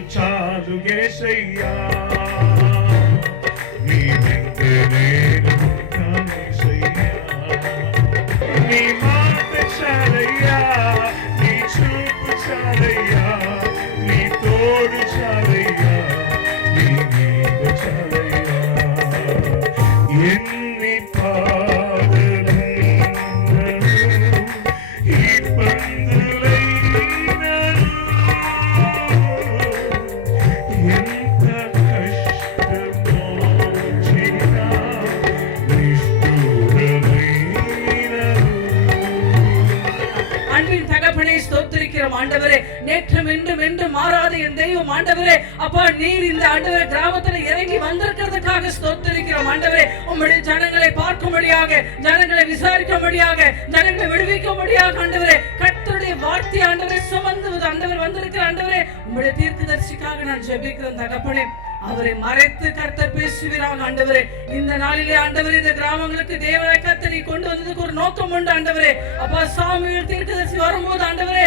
చాలు చాలు యేసయ్యా నీ వెంట నేను ఉంటాను యేసయ్యా నీ మాట చాలయ్యా నీ చూపు చాలయ్యా నీ తోడు చాలయ్యా నీ నీడ చాలయ్యా ఎన్ని పాదలున్నను ఈ పందులైనను ఎంత కష్టమో చిన్నా அன்பின் தகப்பனே ஸ்தோத்திரிக்கிறோம் ஆண்டவரே. நேற்றும் இன்றும் என்றும் மாறாத என் தெய்வம் ஆண்டவரே. அப்பா நீர் இந்த ஆண்டவரே கிராமத்துல இறங்கி வந்திருக்கிறதுக்காக ஸ்தோத்திரிக்கிறோம் ஆண்டவரே. உம்முடைய ஜனங்களை பார்க்கும்படியாக, ஜனங்களை விசாரிக்கும்படியாக, ஜனங்களை விடுவிக்கும்படியாக ஆண்டவரே கர்த்தருடைய வார்த்தை ஆண்டவரே சுமந்து ஆண்டவர் வந்திருக்கிற ஆண்டவரே உம்முடைய தீர்க்கதரிசிக்காக நான் ஜெபிக்கிறேன் தகப்பனே. அவரை மறைத்து கர்த்தர் பேசுவீராக ஆண்டவரே. இந்த நாளிலே ஆண்டவரே இந்த கிராமங்களுக்கு தேவனை கர்த்தரை கொண்டு வந்ததுக்கு ஒரு நோக்கம் உண்டு ஆண்டவரே. அப்பா சாமுவேல் தீர்க்கதரிசி வரும்போது ஆண்டவரே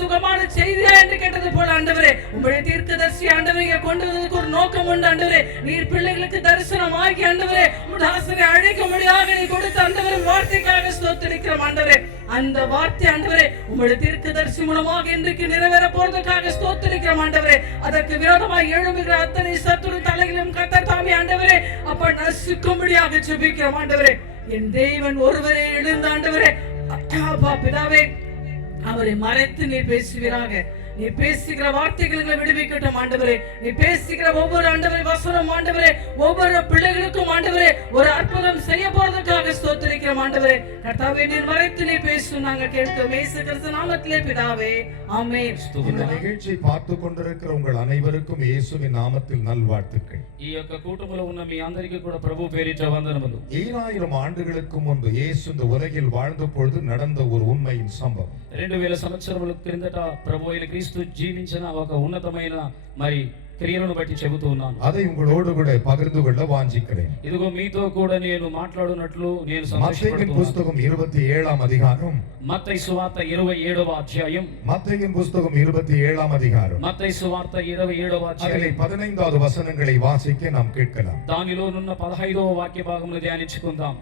சுகமான செய்தியா என்று கேட்டது போல ஆண்டவரே உங்களுடைய தீர்க்கதரிசி ஆண்டவரை கொண்டு வந்ததுக்கு ஒரு நோக்கம் உண்டு ஆண்டவரே. நீர் பிள்ளைகளுக்கு தரிசனம் ஆகி ஆண்டவரே உங்களுடைய ஆசனை அழைக்க முடியாத நீ கொடுத்த ஆண்டவரே வார்த்தைக்காக ஸ்தோத்திரிக்கிறோம் ஆண்டவரே. அந்த வார்த்தை ஆண்டவரே உங்களுடைய தீர்க்கதரிசி மூலமாக இன்றைக்கு நிறைவேற போறதுக்காக ஸ்தோத்திரிக்கிறோம் ஆண்டவரே. அதற்கு விரோதமாக எழும்புகிற அத்தனை சத்துரு தலைகளிலும் கர்த்தர் தாமே ஆண்டவரே அப்ப நசுக்கும்படியாக ஜெபிக்கிறோம் ஆண்டவரே. என் தேவன் ஒருவரே எழுந்த ஆண்டவரே அப்பா பிதாவே அவரை மறைத்து நீ பேசுவீராக. நீ பேசுகிற வார்த்தைகளை விடுவிக்கட்டும் ஆண்டவரே. நீ பேசுகிற ஒவ்வொரு ஆண்டவரே வசனம் ஆண்டவரே ஒவ்வொரு பிள்ளைகளுக்கும் ஆண்டவரே ஒரு அற்புதம் செய்ய போறதுக்காக ஸ்தோத்திரிக்கிறோம் ஆண்டவரே. கர்த்தாவே நீர் மறைத்து நீ பேசும் நாங்க கேட்கிறோம் இயேசு கிறிஸ்து நாமத்திலே பிதாவே ஆமென். இந்த நிகழ்ச்சியை பார்த்து கொண்டிருக்கிற உங்கள் அனைவருக்கும் இயேசுவின் நாமத்தில் நல்வாழ்த்துக்கள். ఈ యొక్క కూటములో ఉన్న మీ అందరికీ కూడా ప్రభు పేరిట వందనములు. 7000 ஆண்டுகளுக்கு முன்பு இயேசு இந்த உலகில் வாழ்ந்த பொழுது நடந்த ஒரு உண்மையின் சம்பவம். 2000 సంవత్సరముల క్రిందట ప్రభు అయిన క్రీస్తు జీవించిన ఒక ఉన్నతమైన మరి క్రియలను బట్టి చెబుతూ ఉన్నాను. அதை உங்களோடு கூட பகிர்ந்து கொள்ள வாஞ்சிக்கிறேன். ఇదిగో మీతో కూడా నేను మాట్లాడునట్లు నేను மத்தேயுவின் புத்தகம் 27ஆம் அதிகாரம். మత్తయి సువార్త 27వ అధ్యాయం. மத்தேயுவின் புத்தகம் 27ஆம் அதிகாரம். మత్తయి సువార్త 27వ అధ్యాయం. அதிலே 15வது வசனங்களை வாசிக்க நாம் கேட்கலாம். దానిలోనున్న 15వ వాక్య భాగమును ధ్యానించుకుందాం.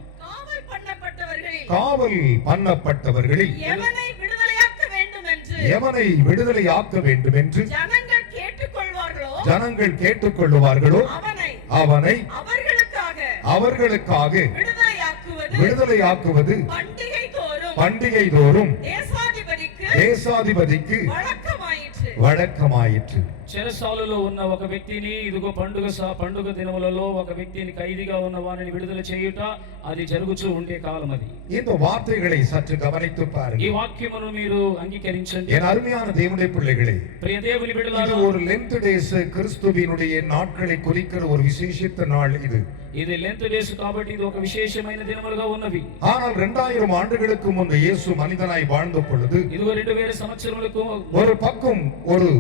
காவல் பண்ணப்பட்டவர்களில் எவனை விடுதலையாக்க வேண்டும் என்று ஜனங்கள் கேட்டுக்கொள்வார்களோ அவனை அவர்களுக்காக விடுதலையாக்குவது பண்டிகை தோறும் தேசாதிபதிக்கு வழக்கமாயிற்று. చెరసాలలో ఉన్న ఒక వ్యక్తిని ఇదిగో పండుగ దినములలో ఒక వ్యక్తిని ఖైదీగా ఉన్న వారిని విడుదల చేయుట అది జరుగుతూ ఉండే కాలం అది. இந்த வார்த்தைகளை சற்று கவனித்து பாருங்கள். ఈ వాక్యమును మీరు అంగీకరించండి. என் அருமையான தேவனுடைய பிள்ளைகளே, ప్రియ దేవుని బిడ్డలారా, இது ஒரு லென்த் டேஸ், கிறிஸ்துவினுடைய நாட்களை குறிக்கிற ஒரு விசேஷித்த நாள் இது. ఇది లెంత్ డేస్ కాబట్టి ఇది ఒక విశేషమైన దినములుగా ఉన్నవి. ஆனால் 2000 ஆண்டுகளுக்கு முன்பு இயேசு மனிதனாய் வாழ்ந்த பொழுது ఇదిగో 2000 సంవత్సరములకు ஒரு பக்கம் ஒரு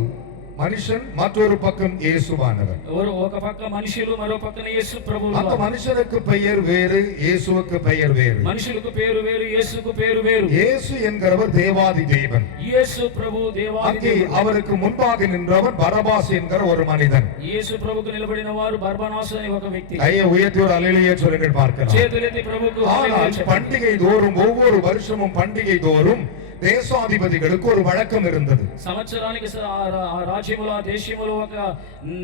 மனுஷன், மற்றொரு பக்கம் இயேசுவானவர். ఒక పక్క మనుషులు, మరో పక్కన యేసు ప్రభువు. அந்த மனுஷனுக்கு பெயர் வேறு, இயேசுவுக்கு பெயர் வேறு. మనుషులకు పేరు వేరు, యేసుకు పేరు వేరు. இயேசு என்கிறவர் தேவாதி தேவன். యేసు ప్రభు దేవాది దేవుడు. அவருக்கு முன்பாக நின்றவர் பரபாஸ் என்கிற ஒரு மனிதன். యేసు ప్రభుకు నిలబడిన వారు బర్బనాసు అనే ఒక వ్యక్తి. கையை உயர்த்தி ஒரு அல்லேலூயா சொல்லுங்கள் பார்க்கலாம். చేతులెత్తి ప్రభుకు ஆனால் பண்டிகை தோறும், ஒவ்வொரு வருஷமும் பண்டிகை தோறும் தேசாதிபதிகளுக்கு ஒரு வழக்கம் இருந்தது. సంవత్సరానికి రాజ్యముల దేశముల ఒక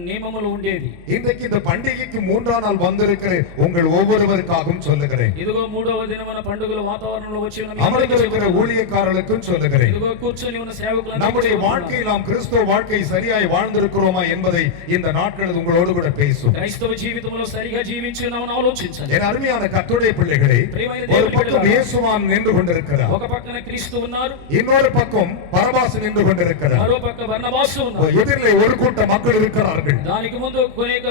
నియమములు ఉండేది. இன்றைக்கு இந்த பண்டிகைக்கு 3ஆம் நாள் வந்திருக்கிற உங்கள் ஒவ்வொருவருக்காகவும் சொல்லுகிறேன். ఇదిగో 3వ దినమున పండుగల వాతావరణంలో వచ్చి ఉన్న அமர்ந்திருக்கிற ஊழியக்காரர்களுக்கும் சொல்லுகிறேன். ఇదిగో కూర్చొని ఉన్న సేవకులకు நம்முடைய வாழ்க்கையில் நாம் கிறிஸ்தவ வாழ்க்கை சரியாய் வாழ்ந்திருக்கிறோமா என்பதை இந்த நாட்களில் உங்களோடு கூட பேசும். క్రైస్తవ జీవితంలో సరిగా జీవించున్నామని ఆలోచించండి. என் அருமையான கர்த்தருடைய பிள்ளைகளே, ஒரு பக்கம் இயேசுவான் நின்று கொண்டிருக்கிறார், ఒక పక్కన క్రీస్తు ఉన్నారు, இன்னொரு பக்கம் பரபாஸ் நின்று கொண்டிருக்கிறார், మరో పక్క బర్నబాసు ఉన్నారు. எதிரிலே ஒரு கூட்டம் மக்கள் இருக்கிறார்கள். దానికి ముందు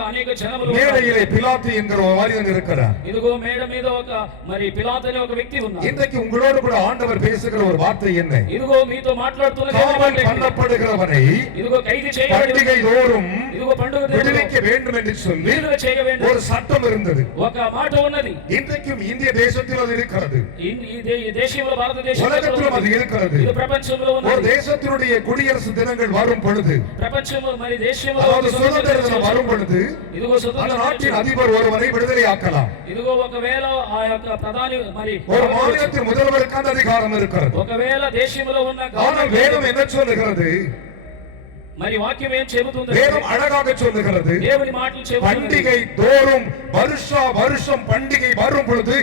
అనేక జనములు ఉన్నారు. மேடையிலே பிலாத்து என்கிற ஒரு மனிதன் இருக்கிறார். ఇదిగో మేడ మీద ఒక మరి పిలాతు అనే ఒక వ్యక్తి ఉన్నారు. இன்றைக்கு உங்களோடு கூட ஆண்டவர் பேசுகிற ஒரு வார்த்தை என்ன? ఇదిగో మీతో మాట్లాడుతున్న காவல் பண்ணப்படுகிறவனை ఇదిగో ఖైదు చేయబడి பண்டிகை தோறும் ఇదిగో పండుగ விடுவிக்க வேண்டும் என்று சொல்லி విడుదల చేయ வேண்டும் ஒரு சட்டம் இருந்தது. ఒక మాట ఉన్నది. இன்றைக்கும் இந்திய தேசத்தில் அது இருக்கிறது, ఈ దేశంలో భారతదేశంలో உலகத்திலும் அது இருக்கிறது. ఇది ప్రపంచంలో ஒரு ఉన్నది. தேசத்தினுடைய குடியரசு தினங்கள் வரும் பொழுது, ప్రపంచంలో మరి దేశంలో அதாவது சுதந்திர தினம் வரும் பொழுது, ఇదిగో அந்த స్వతంత్ర நாட்டின் அதிபர் ஒருவரை விடுதலையாக்கலாம். ఇదిగో ఒకవేళ ఆ యొక్క ప్రధాని మరి ஒரு மாநிலத்தின் முதல்வருக்கு அந்த அதிகாரம் இருக்கிறது. ఒకవేళ దేశంలో ఉన్న ஆனால் வேதம் என்ன சொல்லுகிறது? మరి వాక్యం ఏం చెబుతుంది? வேதம் அழகாக சொல்லுகிறது, దేవుని మాటలు చెబుతుంది. பண்டிகை தோறும் வருஷம் பண்டிகை வரும் பொழுது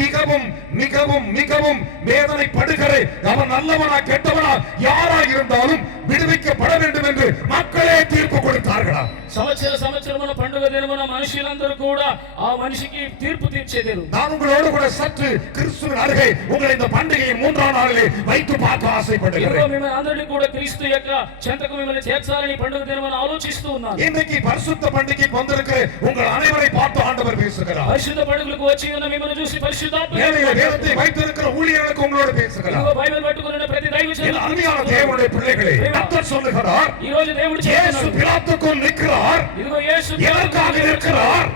மிகவும் மிகவும் மிகவும் வேதனைப்படுகிற அவன் நல்லவனா கெட்டவனா யாரா இருந்தாலும் விடுவிக்கப்பட வேண்டும் என்று மக்களே தீர்ப்பு கொடுத்தார்களா? సంవత్సరమున పండుగ దినమున మనుషులందరూ కూడా ఆ మనిషికి తీర్పు తీర్చేదారు. நான் உங்களோடு கூட சற்று கிறிஸ்துவின் அருகே உங்களை இந்த பண்டிகையை 3ஆம் நாளிலே வைத்து பார்க்க ఇదిగో ஆசைப்படுகிறேன். మిమ్మల్ని అందరినీ కూడా క్రీస్తు యొక్క చెంతకు మిమ్మల్ని చేర్చాలని పండుగ దినమున ఆలోచిస్తూ ఉన్నాను. இன்றைக்கு பரிசுத்த பண்டிகைக்கு வந்திருக்கிற உங்கள் அனைவரை பார்த்து ஆண்டவர் பேசுகிறார். పరిశుద్ధ పండుగలకు వచ్చి ఉన్న మిమ్మల్ని చూసి పరిశుద్ధాత్మ வேலையில வேதத்தை வைத்திருக்கிற ஊழியர்களுக்கு உங்களோடு பேசுகிறார். ఇదిగో బైబిల్ పట్టుకుని ఉన్న ప్రతి దైవ என் జనులు, அருமையான தேவனுடைய பிள்ளைகளே, கர்த்தர் சொல்லுகிறார், ఈ రోజు దేవుడు இயேசு చెప్తున్నాడు, பிலாத்துக்குள் நிற்கிறார். ఇదిగో యేసు எதற்காக நிற்கிறார்?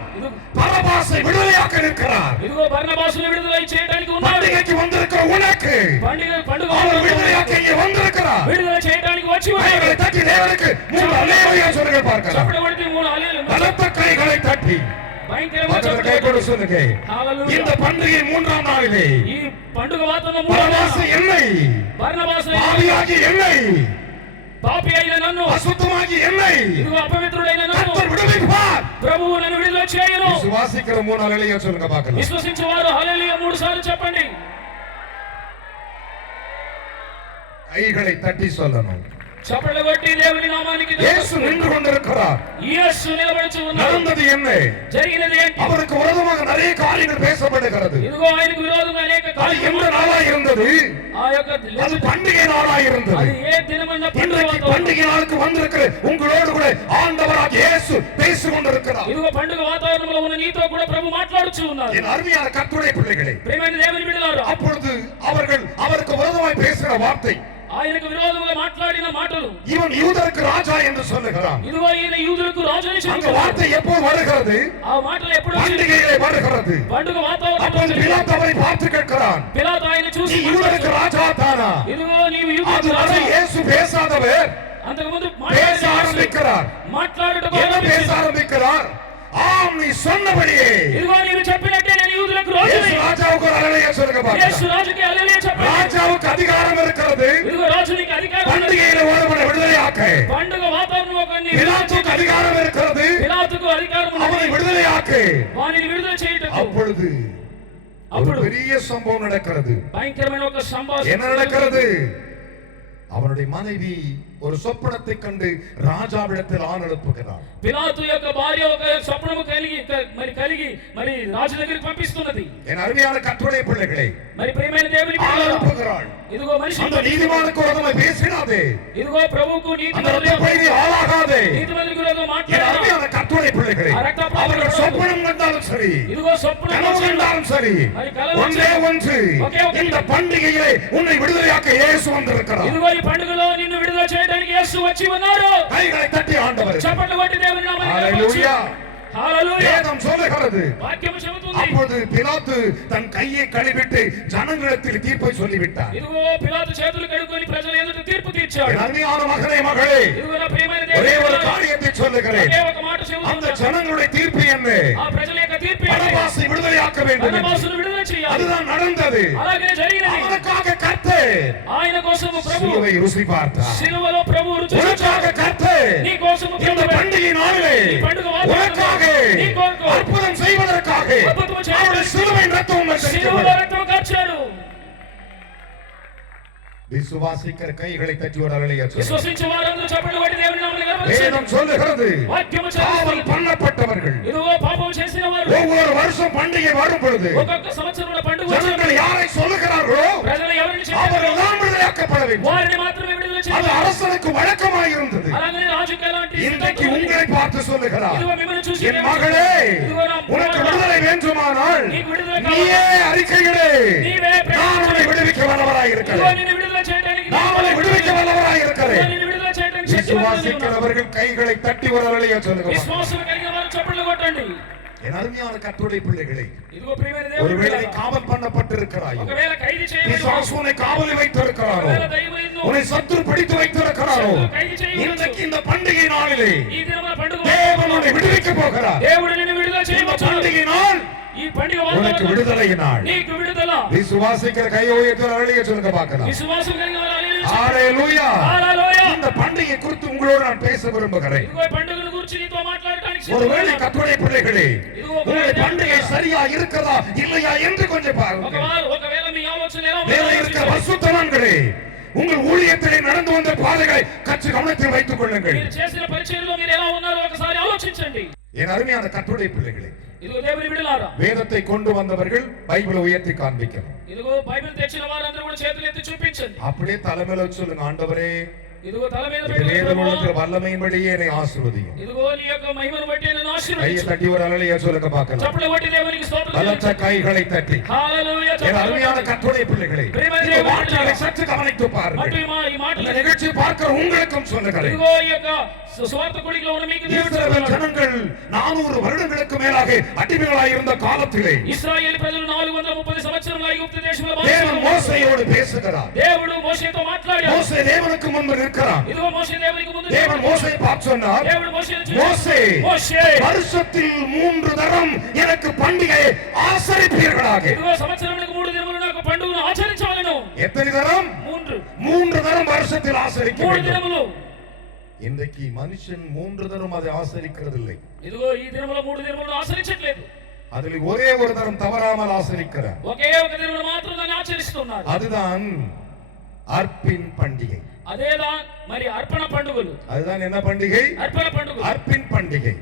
பரபாசை விடுதலையாக்க நிற்கிறார். ఇదిగో బర్నబాసును విడుదల చేయడానికి ఉన్నాడు. பண்டிகைக்கு வந்திருக்கிற உனக்கு పండుగ அவர் விடுதலையாக்க இங்கே வந்திருக்கிறார். విడుదల చేయడానికి వచ్చి ఉన్నాడు. கைகளை தட்டி தேவனுக்கு 3 அல்லேலூயா சொல்லுங்கள் பார்க்கலாம். చప్పట్లు కొడితే 3 హల్లెలూయా. பலத்த கைகளை தட்டி భయంకరంగా மற்றவர் చప్పట్లు கை కొట్టి, கொடு சொல்லுங்க. హల్లెలూయా. இந்த பண்டிகை 3ஆம் நாளிலே ఈ పండుగ వాతావరణం பரபாசை என்னை, బర్నబాసు பாவியாகி என்னை, పాపి అయిన నన్ను, அசுத்தமாகி என்னை ఇదిగో అపవిత్రుడైన నన్ను கர்த்தர் விடுவிப்பார். ప్రభువు నన్ను విడుదల చేయను. விசுவாசிக்கிற 3 அல்லேலூயா சொல்லுங்க பார்க்கலாம். విశ్వసించేవారు హల్లెలూయా 3 సార్లు చెప్పండి. கைகளை தட்டி சொல்லணும். చప్పట్లు కొట్టి దేవుని నామానికి இயேசு நின்று கொண்டிருக்கிறார். యేసు నిలబడుచు ఉన్నాడు. நடந்தது என்ன? జరిగినది ఏంటి? அவருக்கு விரோதமாக நிறைய காரியங்கள் பேசப்படுகிறது. ఇదిగో ఆయనకు విరోధంగా అనేక அது எந்த நாளாய் இருந்தது? ఆ యొక్క அது பண்டிகை நாளாய் இருந்தது. అది ఏ దినమన్న இன்றைக்கு பண்டிகை நாளுக்கு வந்திருக்கிற உங்களோடு கூட ஆண்டவராக இயேசு பேசிக் கொண்டிருக்கிறார். ఇదిగో పండుగ వాతావరణంలో ఉన్న నీతో కూడా ప్రభు మాట్లాడుచూ ఉన్నారు. என் அருமையான கர்த்தருடைய பிள்ளைகளே, ప్రియమైన దేవుని బిడ్డలారా, அப்பொழுது அவர்கள் அவருக்கு விரோதமாய் பேசுகிற வார்த்தை, ఆయనకు విరోధంగా మాట్లాడిన మాటలు, இவன் யூதருக்கு ராஜா என்று சொல்லுகிறான். ఇదిగో ఈయన యూదులకు రాజు అని அந்த చెప్తున్నాడు. வார்த்தை எப்போது வருகிறது? ఆ మాటలు ఎప్పుడు వచ్చింది? பண்டிகையிலே வருகிறது. పండుగ அப்பொழுது వాతావరణంలో பிலாத்து அவரை பார்த்து கேட்கிறான், పిలాతు ఆయన நீ చూసి யூதருக்கு ராஜா தானா? ఇదిగో నీవు அது యూదులకు வரை రాజు. இயேசு பேசாதவர் అంతకుముందు பேச ஆரம்பிக்கிறார். మాట్లాడటం என்ன பேச ஆரம்பிக்கிறார்? ஆம், நீ சொன்னபடியே ఇదిగో నీవు చెప్పినట్టే నేను యూదులకు இயேசு రాజుని. ராஜாவுக்கு ஒரு அல்லேலூயா சொல்லுங்க యేసు பார்க்கலாம். రాజుకి హల్లెలూయా చెప్పండి. ராஜாவுக்கு அதிகாரம் இருக்கிறது. ఇదిగో రాజు నీకు అధికారం ఉన్నది. பண்டிகையில ஒருவனை விடுதலையாக்க పండుగ వాతావరణం ఒకరిని பிலாத்துக்கு அதிகாரம் இருக்கிறது. పిలాతుకు అధికారం அவனை ఉన్నది. விடுதலையாக்க వానిని విడుదల చేయుటకు. அப்பொழுது ஒரு అప్పుడు பெரிய சம்பவம் நடக்கிறது. భయంకరమైన ఒక సంభాషణ என்ன நடக்கிறது? அவனுடைய மனைவி ஒரு சொப்பனத்தை கண்டு ராஜாவிடத்தில் ஆள் எழுப்புகிறார். పిలాతు యొక్క భార్య ఒక స్వప్నము కలిగి మరి రాజు దగ్గరికి పంపిస్తున్నది. என் அருமையான கர்த்தருடைய பிள்ளைகளே, మరి ప్రియమైన దేవుని ஆள் పిల్లలారా, எழுப்புகிறாள். ఇదిగో మనిషి அந்த நீதிமானுக்கு விரோதமாய் பேசினாதே, ఇదిగో ప్రభువుకు నీతి அந்த ரத்தப்பழி ஆளாகாதே. మంత్రులకు విరోధంగా என் మాట్లాడారు. அருமையான கர்த்தருடைய பிள்ளைகளே, அவர்கள் சொப்பனம் கண்டாலும் சரி, ఇదిగో స్వప్నం கனவு கண்டாலும் சரி, ஒன்றே ஒன்று, இந்த பண்டிகையிலே உன்னை விடுதலையாக்க இயேசு வந்திருக்கிறார். ఇదిగో ఈ పండుగలో నిన్ను విడుదల చేయడానికి యేసు వచ్చి ఉన్నారు. கைகளை தட்டி ஆண்டவர் చప్పట్లు కొట్టి దేవుని నామమున ஹalleluya. హల్లెలూయా. வேதம் சொல்லுகிறது, వాక్యము చెబుతుంది. அப்போது பிலாத்து தன் கையை கழுவிட்டு ஜனங்களிடத்தில் தீர்ப்பை சொல்லிவிட்டார். ఇదిగో పిలాతు చేతులు కడుక్కొని ప్రజల ఎదుట తీర్పు తీర్చాడు. என் అருமையான மகனே மகளே, ఇదిగో నా ప్రియమైన ஒரே ஒரு దేవుని காரியத்தை சொல்லுகிறேன். ఒకే ఒక మాట அந்த చెబుతున్నాను. ஜனங்களுடைய தீர்ப்பு என்ன? ఆ ప్రజల యొక్క తీర్పు ఏంటి? பரபாசை விடுதலையாக்க வேண்டும் என்று. బర్నబాసును విడుదల చేయాలి. அதுதான் நடந்தது. అలాగే జరిగినది. அவனுக்காக கர்த்தர் ఆయన కోసం ప్రభు சிலுவை ருசி பார்த்தார். సిలువలో ప్రభు రుచి உனக்காக చూశాడు. கர்த்தர் నీ కోసం இந்த ప్రభు பண்டிகை நாளிலே ఈ పండుగ వాతావరణంలో உனக்காக నీ కొరకు அற்புதம் செய்வதற்காக அற்புதம் செய்வதற்கு அவருடைய சிலுவை ரத்தம் సిలువలో రక్తం కార్చాడు. விசுவாசிக்கிற கைகளை தட்டி ஒரு அல்லேலூயா சொல்லுங்கள். విశ్వసించే వారందరూ చప్పట్లు కొట్టి దేవుని నామమున గర్వపరచండి. வேதம் சொல்லுகிறது, వాక్యము காவல் చెబుతుంది. பண்ணப்பட்டவர்கள் ఇదిగో పాపం చేసిన వారు ஒவ்வொரு வருஷம் பண்டிகை வரும் பொழுது ఒక్కొక్క సంవత్సరంలో పండుగ ஜனங்கள் వచ్చినప్పుడు யாரை சொல்லுகிறார்களோ ప్రజలు ఎవరిని அவர்கள் చెప్పారో தான் விடுதலையாக்கப்பட வேண்டும். వారిని మాత్రమే విడుదల அது చేయాలి. அரசனுக்கு வழக்கமாக இருந்தது. అలాగే రాజుకి ఎలాంటి இன்றைக்கு உங்களை பார்த்து சொல்லுகிறார், ఇదిగో మిమ్మల్ని చూసి என் மகளே, ఇదిగో నా உனக்கு కుమారుడా, விடுதலை வேண்டுமானால் నీకు విడుదల நீயே அறிக்கையிடு, నీవే நான் உன்னை விடுவிக்க வல்லவராய் ఇదిగో இருக்கிறேன். నిన్ను విడుదల చేయడానికి நான் உன்னை விடுவிக்க வல்லவராய் ఇదిగో இருக்கிறேன். నిన్ను విడుదల చేయడానికి శక్తివంతుడై ఉన్నాడు. விசுவாசிக்கிறவர்கள் கைகளை தட்டி ஒரு அல்லேலூயா சொல்லுங்க. విశ్వాసం కలిగిన వారు చప్పట్లు కొట్టండి. என் அருமையான கர்த்தருடைய பிள்ளைகளே, ఇదిగో ప్రియమైన దేవుని ஒருவேளை బిడ్డలారా, காவல் பண்ணப்பட்டிருக்கிறாயோ, ఒకవేళ ఖైదు చేయబడి பிசாசு உன்னை காவலில் வைத்திருக்கிறாரோ, ఒకవేళ దయ్యం నిన్ను உன்னை சத்துரு பிடித்து வைத்திருக்கிறாரோ, ఖైదు చేయవచ్చు. இன்றைக்கு இந்த பண்டிகை நாளிலே ఈ దినమున పండుగ தேவன் உன்னை விடுவிக்க போகிறார். దేవుడు నిన్ను విడుదల இந்த చేయవచ్చు. பண்டிகை நாள் ఈ పండుగ உனக்கு వాతావరణం விடுதலை நாள். నీకు విడుదల. விசுவாசிக்கிற கையை உயர்த்தி அழகிய சொல்லுங்க பார்க்கலாம். విశ్వాసం కలిగిన వారు హల్లెలూయా. ஹalleluya. హల్లెలూయా. இந்த பண்டிகை குறித்து உங்களோடு நான் பேச விரும்புகிறேன். ఇదిగో ఈ పండుగల గురించి నీతో మాట్లాడడానికి ஒருவேளை கர்த்தருடைய பிள்ளைகளே, உங்களுடைய பண்டிகை சரியா இருக்கிறதா இல்லையா என்று கொஞ்சம் பாருங்க. ఒకవేళ మీ ఆలోచన ఎలా வேலை இருக்கிற பரிசுத்தவான்களே, உங்கள் ஊழியத்திலே நடந்து வந்த பாதைகளை கற்று கவனத்தில் வைத்துக் கொள்ளுங்கள். మీరు చేసిన పరిచర్యలో మీరు ఎలా ఉన్నారో ఒకసారి ఆలోచించండి. என் அருமையான கர்த்தருடைய பிள்ளைகளே, ఇదిగో దేవుని బిడ్డలారా, வேதத்தை கொண்டு வந்தவர்கள் பைபிளை உயர்த்தி காண்பிக்கணும். ఇదిగో బైబిల్ తెచ్చిన వారందరూ కూడా చేతులు ఎత్తి చూపించండి. அப்படியே தலைமையில சொல்லுங்க, ஆண்டவரே ఇదిగో తల మీద இந்த పెట్టుకుని வேதம் ప్రభువా, உள்ள வல்லமையின்படியே என்னை ஆசீர்வதியும். ఇదిగో నీ యొక్క మహిమను బట్టి నన్ను கையை ఆశీర్వదించు. தட்டி ஒரு அலையா சொல்லுங்க பார்க்கலாம். చప్పట్లు కొట్టి దేవునికి స్తోత్రం பலத்த చెల్లించండి. கைகளை தட்டி హల్లెలూయా. என் చప్పట్లు அருமையான కొట్టండి. கர்த்தருடைய பிள்ளைகளே, இந்த வார்த்தைகளை சற்று கவனித்து பாருங்கள். అటు ఈ இந்த మాటలు நிகழ்ச்சியை பார்க்கிற உங்களுக்கும் சொல்லுகிறேன். ఇదిగో ఈ యొక్క సువార్త కొడిలో ఉన్న మీకు దేవుడు இஸ்ரவேல் చెప్తున్నాడు. ஜனங்கள் 400 வருடங்களுக்கு மேலாக அடிமைகளாய் இருந்த காலத்திலே ఇశ్రాయేలు ప్రజలు 430 సంవత్సరాలు ఐగుప్తు దేశంలో தேவன் బానిసలుగా மோசேயோடு பேசுகிறார். దేవుడు మోషేతో మాట్లాడాడు. மோசே தேவனுக்கு முன்பு நிற்கிறான். ఇదిగో మోషే దేవునికి ముందు தேவன் மோசேயை பார்த்து சொன்னார், దేవుడు మోషేను చూసి, மோசே, మోషే, வருஷத்தில் 3 தரம் எனக்கு பண்டிகையை ஆசரிப்பீர்களாக. ఇదిగో సంవత్సరానికి 3 దినములు నాకు పండుగను ఆచరించవలెను. எத்தனை தரம்? 3 3 தரம் வருஷத்தில் ஆசரிக்க 3 வேண்டும். దినములు. இன்றைக்கு மனுஷன் 3 தரம் அதை ஆசரிக்கிறதில்லை. ఇదిగో ఈ దినములో 3 దినములు ఆచరించట్లేదు. அதில் ஒரே ஒரு தரம் தவறாமல் ஆசரிக்கிறார். ఒకే ఒక దినమును మాత్రం దాన్ని ఆచరిస్తున్నారు. அதுதான் அர்ப்பின் பண்டிகை. అదేదా మరి అర్పణ పండుగలు. அதுதான் என்ன பண்டிகை? అర్పణ పండుగలు. அர்ப்பின் பண்டிகை.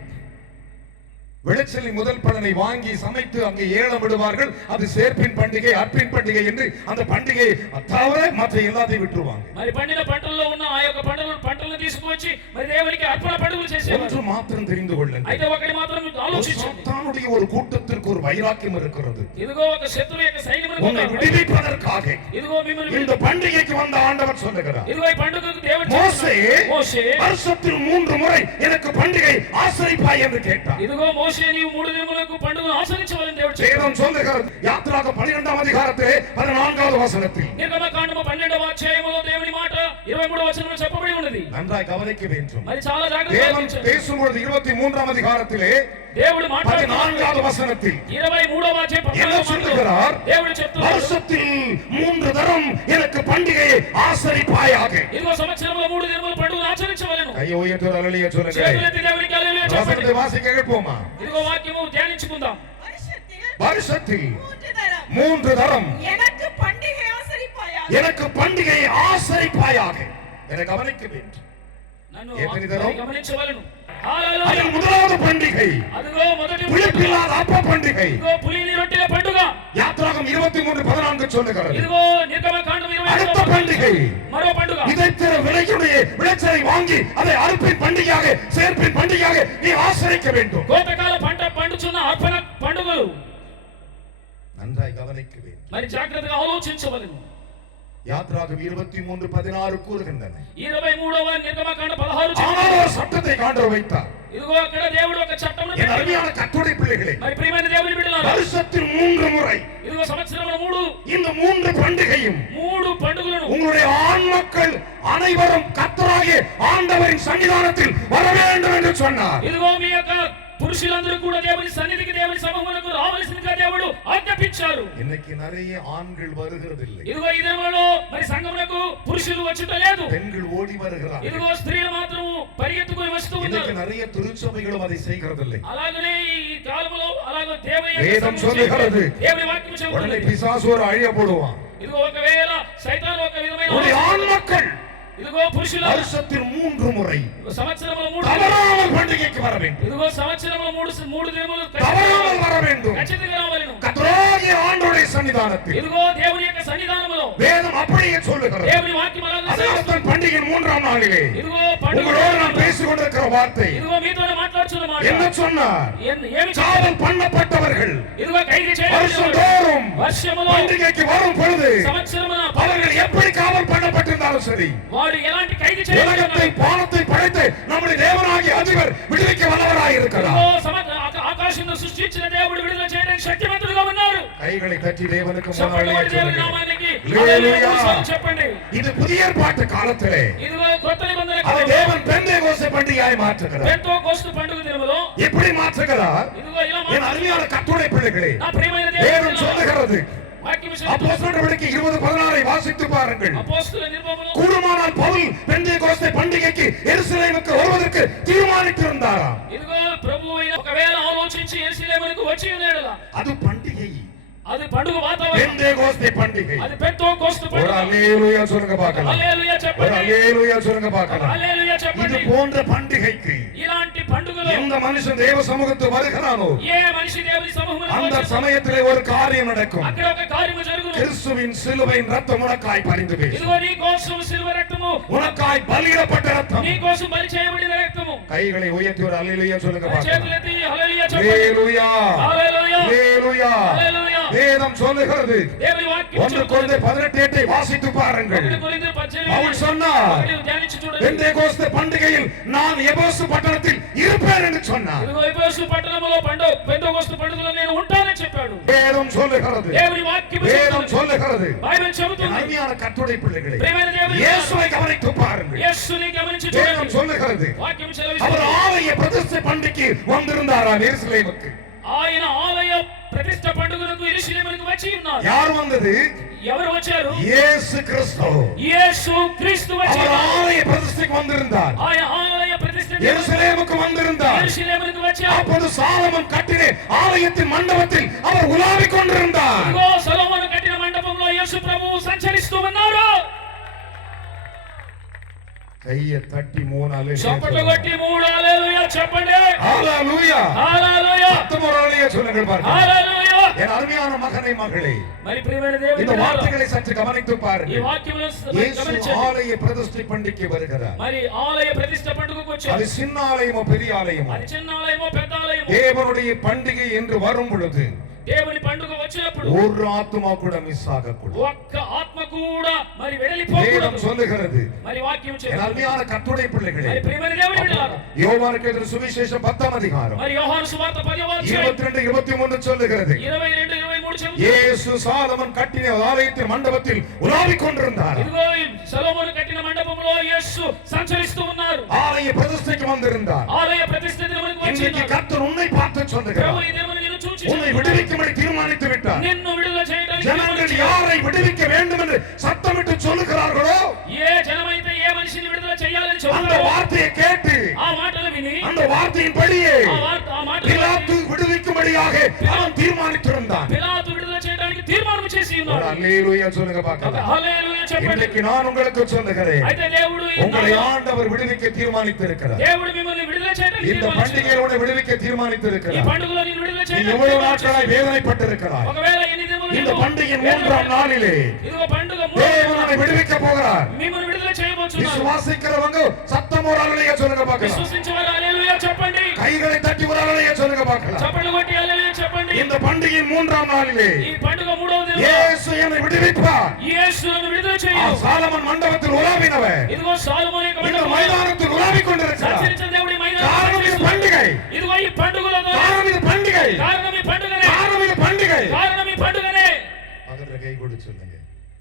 விளைச்சலின் முதல் பலனை வாங்கி சமைத்து அங்கே ஏலம் விடுவார்கள். அது சேர்ப்பின் பண்டிகை, அர்ப்பின் பண்டிகை என்று அந்த பண்டிகையை தவிர மற்ற எல்லாத்தையும் விட்டுருவாங்க. మరి పండిన పంటల్లో ఉన్న ఆ యొక్క పంటలను తీసుకువచ్చి మరి దేవునికి అర్పణ పండుగలు చేసేవారు. ஒன்று மாத்திரம் தெரிந்து கொள்ளுங்கள், అయితే ఒకటి మాత్రం ఆలోచించండి. சாத்தானுடைய ஒரு கூட்டத்திற்கு ஒரு வைராக்கியம் இருக்கிறது. ఇదిగో ఒక శత్రువు యొక్క సైన్యమును உன்னை விடுவிப்பதற்காக ఇదిగో మిమ్మల్ని இந்த பண்டிகைக்கு வந்த ஆண்டவர் சொல்லுகிறார், ఇదిగో ఈ పండుగకు దేవుడు மோசே, మోషే, வருஷத்தில் 3 முறை எனக்கு பண்டிகை ஆசரிப்பாய் என்று கேட்டார். ఇదిగో మోషే నీవు 3 దినములకు పండుగను ఆచరించవాలని దేవుడు చెప్పాడు. வேதம் சொல்லுகிறது, யாத்திராகமம் 12ஆம் அதிகாரத்திலே 14வது வசனத்தில், నిర్గమకాండము 12వ అధ్యాయములో దేవుని మాట 23వ వచనంలో చెప్పబడి ఉన్నది. நன்றாய் கவனிக்க வேண்டும். మరి చాలా జాగ్రత్తగా தேவன் ఆలోచించండి. பேசும்பொழுது 23ஆம் அதிகாரத்திலே దేవుడు మాట్లాడుతున్నాడు. 14வது வசனத்தில் 23వ అధ్యాయం என்ன 14వ சொல்லுகிறார்? దేవుడు చెప్తున్నాడు, வருஷத்தில் 3 தரம் எனக்கு பண்டிகையை ஆசரிப்பாயாக. ఇదిగో సంవత్సరంలో 3 దినములు పండుగను ఆచరించవలెను. கையை உயர்த்தி ஒரு அல்லேலூயா சொல்லுங்க. చేతులెత్తి దేవునికి హల్లెలూయా చెప్పండి. வசனத்தை வாசிக்க கேட்போமா? ఇదిగో వాక్యము ధ్యానించుకుందాం. வருஷத்தில் 3 தரம் எனக்கு பண்டிகை ஆசரிப்பாயாக. எனக்கு பண்டிகையை ஆசரிப்பாயாக. என கவனிக்க வேண்டும். నన్ను ఎత్తని తరం? గమనించవలెను. அதில் హల్లెలూయా. முதலாவது பண்டிகை అదిగో మొదటి పండుగ. புளிப்பில்லாத அப்ப பண்டிகை. ఇదిగో పులిని రొట్టెల పండుగ. யாத்திராகமம் 23:14 சொல்லுகிறது. ఇదిగో నిర్గమకాండం 23వ அடுத்த பண்டிகை మరో పండుగ. இதைத்திர விலையுடைய விளைச்சலை வாங்கி அதை அறுப்பின் பண்டிகையாக சேர்ப்பின் பண்டிகையாக நீ ஆசரிக்க வேண்டும். కోతకాల పంట పండుచున్న అర్పణ పండుగలు. நன்றாய் கவனிக்க வேண்டும். మరి జాగ్రత్తగా ఆలోచించవలెను. யாத்திராகமம் 23:16 கூறுகின்றன. 23వ నిర్గమకాండ 16 ஆனால் ஒரு சட்டத்தை ஆண்டவர் வைத்தார். ఇదిగో అక్కడ దేవుడు ఒక చట్టమును என் పెట్టాడు. அருமையான கர்த்தருடைய பிள்ளைகளே, మరి ప్రియమైన దేవుని బిడ్డలారా, வருஷத்தில் 3 முறை ఇదిగో సంవత్సరంలో 3 இந்த 3 பண்டிகையும் పండుగలను உங்களுடைய ஆண் மக்கள் அனைவரும் கர்த்தராகிய ஆண்டவரின் சன்னிதானத்தில் வர வேண்டும் என்று சொன்னார். ఇదిగో మీ యొక్క పురుషులందరూ కూడా దేవుని సన్నిధికి దేవుని సముఖమునకు రావాల్సిందిగా దేవుడు ఆజ్ఞాపించారు. இன்னைக்கு நிறைய ஆண்கள் வருகிறதில்லை, ఇదిగో ఈ దినములో మరి సంఘమునకు పురుషులు వచ్చుట లేదు. பெண்கள் ஓடி வருகிறார்கள். ఇదిగో స్త్రీలు మాత్రం పరిగెత్తుకుని వస్తూ இன்னைக்கு ఉన్నారు. நிறைய திருச்சபைகளும் அதை செய்கிறதில்லை. అలాగనే ఈ కాలములో అలాగే దేవుని యొక్క వేదం సన్నిధికి சொல்லுகிறது, దేవుని వాక్యం உடனே చెబుతుంది. பிசாசு ஒரு அழிய போடுவான். ఇదిగో ఒకవేళ సైతాను ఒక உன்னுடைய విధమైన ஆண் மக்கள் ఇదిగో పురుషుల வருஷத்தில் 3 முறை సంవత్సరంలో 3 தவறாமல் பண்டிகைக்கு வர வேண்டும். ఇదిగో సంవత్సరంలో 3 దినములు தவறாமல் வர வேண்டும். ఖచ్చితంగా రావాలను. கர்த்தராகிய ஆண்டவருடைய சன்னிதானத்தில் ఇదిగో దేవుని యొక్క సన్నిధానములో வேதம் அப்படியே சொல்லுகிறது. దేవుని వాక్యం అలాగే அதனால்தான் பண்டிகையின் 3ஆம் நாளிலே ఇదిగో పండుగ உங்களோடு நான் பேசிக் கொண்டிருக்கிற வார்த்தை ఇదిగో మీతోనే మాట్లాడుతున్న మాట என்ன சொன்னார்? ఏమి காவல் பண்ணப்பட்டவர்கள் ఇదిగో ఖైదు చేయబడిన வருஷந்தோறும் వర్షములో பண்டிகைக்கு வரும் பொழுது సంవత్సరమున அவர்கள் எப்படி காவல் பண்ணப்பட்டிருந்தாலும் சரி, వాడు ఎలాంటి ఖైదు உலகத்தை చేయబడిన பானத்தை படைத்து நம்முடைய தேவனாகிய அதிபர் விடுவிக்க வல்லவராய் இருக்கிறார். ఆకాశ ఆకాశంను సృష్టించిన దేవుడు విడుదల చేయడానికి శక్తివంతుడుగా ఉన్నారు. கைகளை தட்டி தேவனுக்கு చప్పట్లు முன்னாலே కొట్టి దేవుని சொல்லுங்க. నామానికి హల్లెలూయా. హల్లెలూయా మూడుసార్లు చెప్పండి. இது புதிய ஏற்பாட்டு காலத்திலே ఇదిగో కొత్త నిబంధన அது కాలంలో தேவன் பெந்தேகோஸ்தே பண்டிகையாய் மாற்றுகிறார். పెంతెకోస్తు పండుగ దినములో எப்படி மாற்றுகிறார்? ఇదిగో ఇలా என் அருமையான கர்த்தருடைய பிள்ளைகளே, నా ప్రియమైన வேதம் దేవుని சொல்லுகிறது. వాక్యం அப்போஸ்தலர் நடவடிக்கை 20:16 வாசித்து பாருங்கள். అపోస్తలుల నిర్గమనం கூடுமானால் பவுல் பெந்தேகோஸ்தே பண்டிகைக்கு எருசலேமுக்கு வருவதற்கு தீர்மானித்திருந்தாராம். ఇదిగో ప్రభువు ఒకవేళ ఆలోచించి యెరూషలేమునకు వచ్చి ఉన్నాడు. அது பண்டிகை, అది పండుగ వాతావరణం, பெந்தேகோஸ்தே பண்டிகை. అది పెంతెకోస్తు ஒரு పండుగ. அல்லேலூயா சொல்லுங்க பார்க்கலாம். హల్లెలూయా ஒரு చెప్పండి. அல்லேலூயா சொல்லுங்க பார்க்கலாம். హల్లెలూయా இது చెప్పండి. போன்ற பண்டிகைக்கு ఇలాంటి పండుగలో எந்த மனுஷன் தேவ சமூகத்துக்கு வருகிறானோ ఏ మనిషి దేవుని సమూహమునకు அந்த వచ్చి சமயத்திலே ஒரு காரியம் நடக்கும். అక్కడ ఒక కార్యము జరుగును. கிறிஸ்துவின் சிலுவையின் ரத்தம் உனக்காய் பரிந்து பேசும். ఇదిగో నీ కోసం సిల్వ రక్తము, உனக்காய் பலியிடப்பட்ட ரத்தம். నీ కోసం బలి చేయబడిన రక్తము. கைகளை உயர்த்தி ஒரு அல்லேலூயா சொல்லுங்க பார்க்கலாம். చేతులెత్తి హల్లెలూయా చెప్పండి. அல்லேலூயா, హల్లెలూయా, அல்லேலூயா. హల్లెలూయా. வேதம் சொல்லுகிறது. దేవుని వాక్యం 1 கொரிந்தியர் 18:8 வாசித்து பாருங்கள். 1 కొరింథీయుల 18 பவுல் சொன்னார், ధ్యానించి చూడండి. பெந்தேகோஸ்தே பண்டிகையில் நான் எபேசு பட்டணத்தில் இருப்பேன் என்று சொன்னார். ఇదిగో ఎఫెసు పట్టణములో పెంతెకోస్తు పండుగలో నేను ఉంటానని చెప్పాడు. வேதம் சொல்லுகிறது. దేవుని వాక్యం வேதம் சொல்லுகிறது. బైబిల్ చెబుతుంది. அருமையான கர்த்தருடைய பிள்ளைகளே, ప్రియమైన దేవుని இயேசுவை கவனித்து பாருங்கள். యేసుని గమనించి வேதம் చూడండి. சொல்லுகிறது. వాక్యం அவர் సెలవిస్తుంది. ஆலய பிரதிஷ்டை பண்டிகைக்கு வந்திருந்தாராம் எருசலேமுக்கு. ఆయన ఆలయ ప్రతిష్ఠ పండుగలకు యెరూషలేమునకు వచ్చి ఉన్నారు. யார் வந்தது? ఎవరు వచ్చారు? இயேசு கிறிஸ்து. యేసు క్రీస్తు அவர் వచ్చారు. ஆலய பிரதிஷ்டைக்கு வந்திருந்தார். ఆయన ఆలయ ప్రతిష్ఠ எருசலேமுக்கு வந்திருந்தார். యెరూషలేమునకు వచ్చారు. அப்போது சாலமன் கட்டின ஆலயத்தின் மண்டபத்தில் அவர் உலாவிக் கொண்டிருந்தார். ఇదిగో సొలొమోను కట్టిన మండపంలో యేసు ప్రభువు సంచరిస్తూ ఉన్నారు. கையை தட்டி 3 அல்லேலூயா చప్పట్లు కొట్టి 3 హల్లెలూయా చెప్పండి. ஹalleluya. హల్లెలూయా, சத்தமோராலியா சொல்லுங்கள் பாருங்கள். హల్లెలూయా. என் அருமையான மகனே மகளே, మరి ప్రియమైన దేవుని இந்த బిడ్డలారా, வார்த்தைகளை சற்று கவனித்து ఈ பாருங்கள். వాక్యములను இயேசு గమనించండి. ஆலய பிரதிஷ்டை பண்டிகைக்கு வருகிறார். మరి ఆలయ ప్రతిష్ఠ పండుగకు వచ్చారు. அது சின்ன ஆலயமோ பெரிய ஆலயமோ, అది చిన్న ఆలయమో పెద్ద ఆలయమో, தேவனுடைய பண்டிகை என்று வரும் பொழுது దేవుని పండుగ వచ్చినప్పుడు ஒரு ஆத்துமா கூட மிஸ் ஆகக்கூடாது. ఒక్క ఆత్మ కూడా మరి வேதம் వెడలిపోకూడదు. சொல்லுகிறது. మరి వాక్యం என் చెబుతుంది. அருமையான கர்த்தருடைய பிள்ளைகளே, మరి ప్రియమైన దేవుని బిడ్డలారా, யோவானுக்கு எழுதின சுவிசேஷம் 10ஆம் அதிகாரம் మరి యోహాను సువార్త 10వ అధ్యాయం 22-23 சொல்லுகிறது. 22-23 చెబుతుంది. இயேசு சாலமன் கட்டின ஆலயத்தின் மண்டபத்தில் உலாவிக் கொண்டிருந்தார். ఇదిగో ఈ సొలొమోను కట్టిన మండపంలో యేసు సంచరిస్తూ ఉన్నారు. ஆலய பிரதிஷ்டைக்கு வந்திருந்தார். ఆలయ ప్రతిష్ఠ దినమునకు వచ్చి இன்றைக்கு ఉన్నారు. கர்த்தர் உன்னை பார்த்து ప్రభు சொல்லுகிறார். ఈ దినమున నిన్ను చూచి உன்னை చెబుతున్నాడు. விடுவிக்கும்படி தீர்மானித்து விட்டார். నిన్ను విడుదల చేయడానికి ஜனங்கள் తీర్మానించాడు. யாரை விடுவிக்க வேண்டும் என்று சத்தமிட்டு சொல்லுகிறார்களோ ఏ జనమైతే ఏ మనిషిని విడుదల చేయాలని அந்த చెబుతారో வார்த்தையை கேட்டு ఆ మాటలు విని அந்த வார்த்தையின்படியே ఆ మాటలు பிலாத்து விடுவிக்கும்படியாக அவன் தீர்மானித்திருந்தான். పిలాతు విడుదల చేయడానికి తీర్మానం చేసి ஒரு ఉన్నాడు. அல்லேலூயா சொல்லுங்க ఒక பார்க்கலாம். హల్లెలూయా చెప్పండి. இன்றைக்கு நான் உங்களுக்கு சொல்லுகிறேன், అయితే దేవుడు உங்களை ஆண்டவர் விடுவிக்க தீர்மானித்திருக்கிறார். దేవుడు మిమ్మల్ని విడుదల చేయడానికి இந்த తీర్మానించాడు. பண்டிகையில் உன்னை விடுவிக்க ఈ தீர்மானித்திருக்கிறார். పండుగలో నిన్ను విడుదల நீ చేయడానికి எவ்வளவு తీర్మానించాడు. நாட்களாய் வேதனைப்பட்டிருக்கிறாய். ఒకవేళ ఎన్ని దినములు இந்த నీవు பண்டிகையின் 3ஆம் நாளிலே ఇదిగో పండుగ தேவன் உன்னை விடுவிக்க போகிறார். మిమ్మల్ని విడుదల చేయబోతున్నారు. விசுவாசிக்கிறவங்க சத்தம் ஒரு அல்லேலூயா சொல்லுங்க பார்க்கலாம். విశ్వసించేవారు హల్లెలూయా చెప్పండి. கைகளை தட்டி ஒரு அல்லேலூயா சொல்லுங்க பார்க்கலாம். చప్పట్లు కొట్టి హల్లెలూయా చెప్పండి. இந்த பண்டிகையின் 3ஆம் நாளிலே ఈ పండుగ 3వ దినం இயேசு என்னை விடுவிப்பார். యేసు నన్ను విడుదల ஆ, చేయు. சாலமன் மண்டபத்தில் உலாவினவர் ఇదిగో సొలొమోను యొక్క இந்த మండపంలో மைதானத்தில் உலாவிக் கொண்டிருக்கிறார். సంచరించిన దేవుడి காரணம் இது பண்டிகை. ఇదిగో ఈ పండుగలో காரணம் இது பண்டிகை. కారణం ఈ పండుగనే. காரணம் இது பண்டிகை. కారణం ఈ పండుగనే. பக்கத்துல கை கொடுத்து சொல்லுங்க.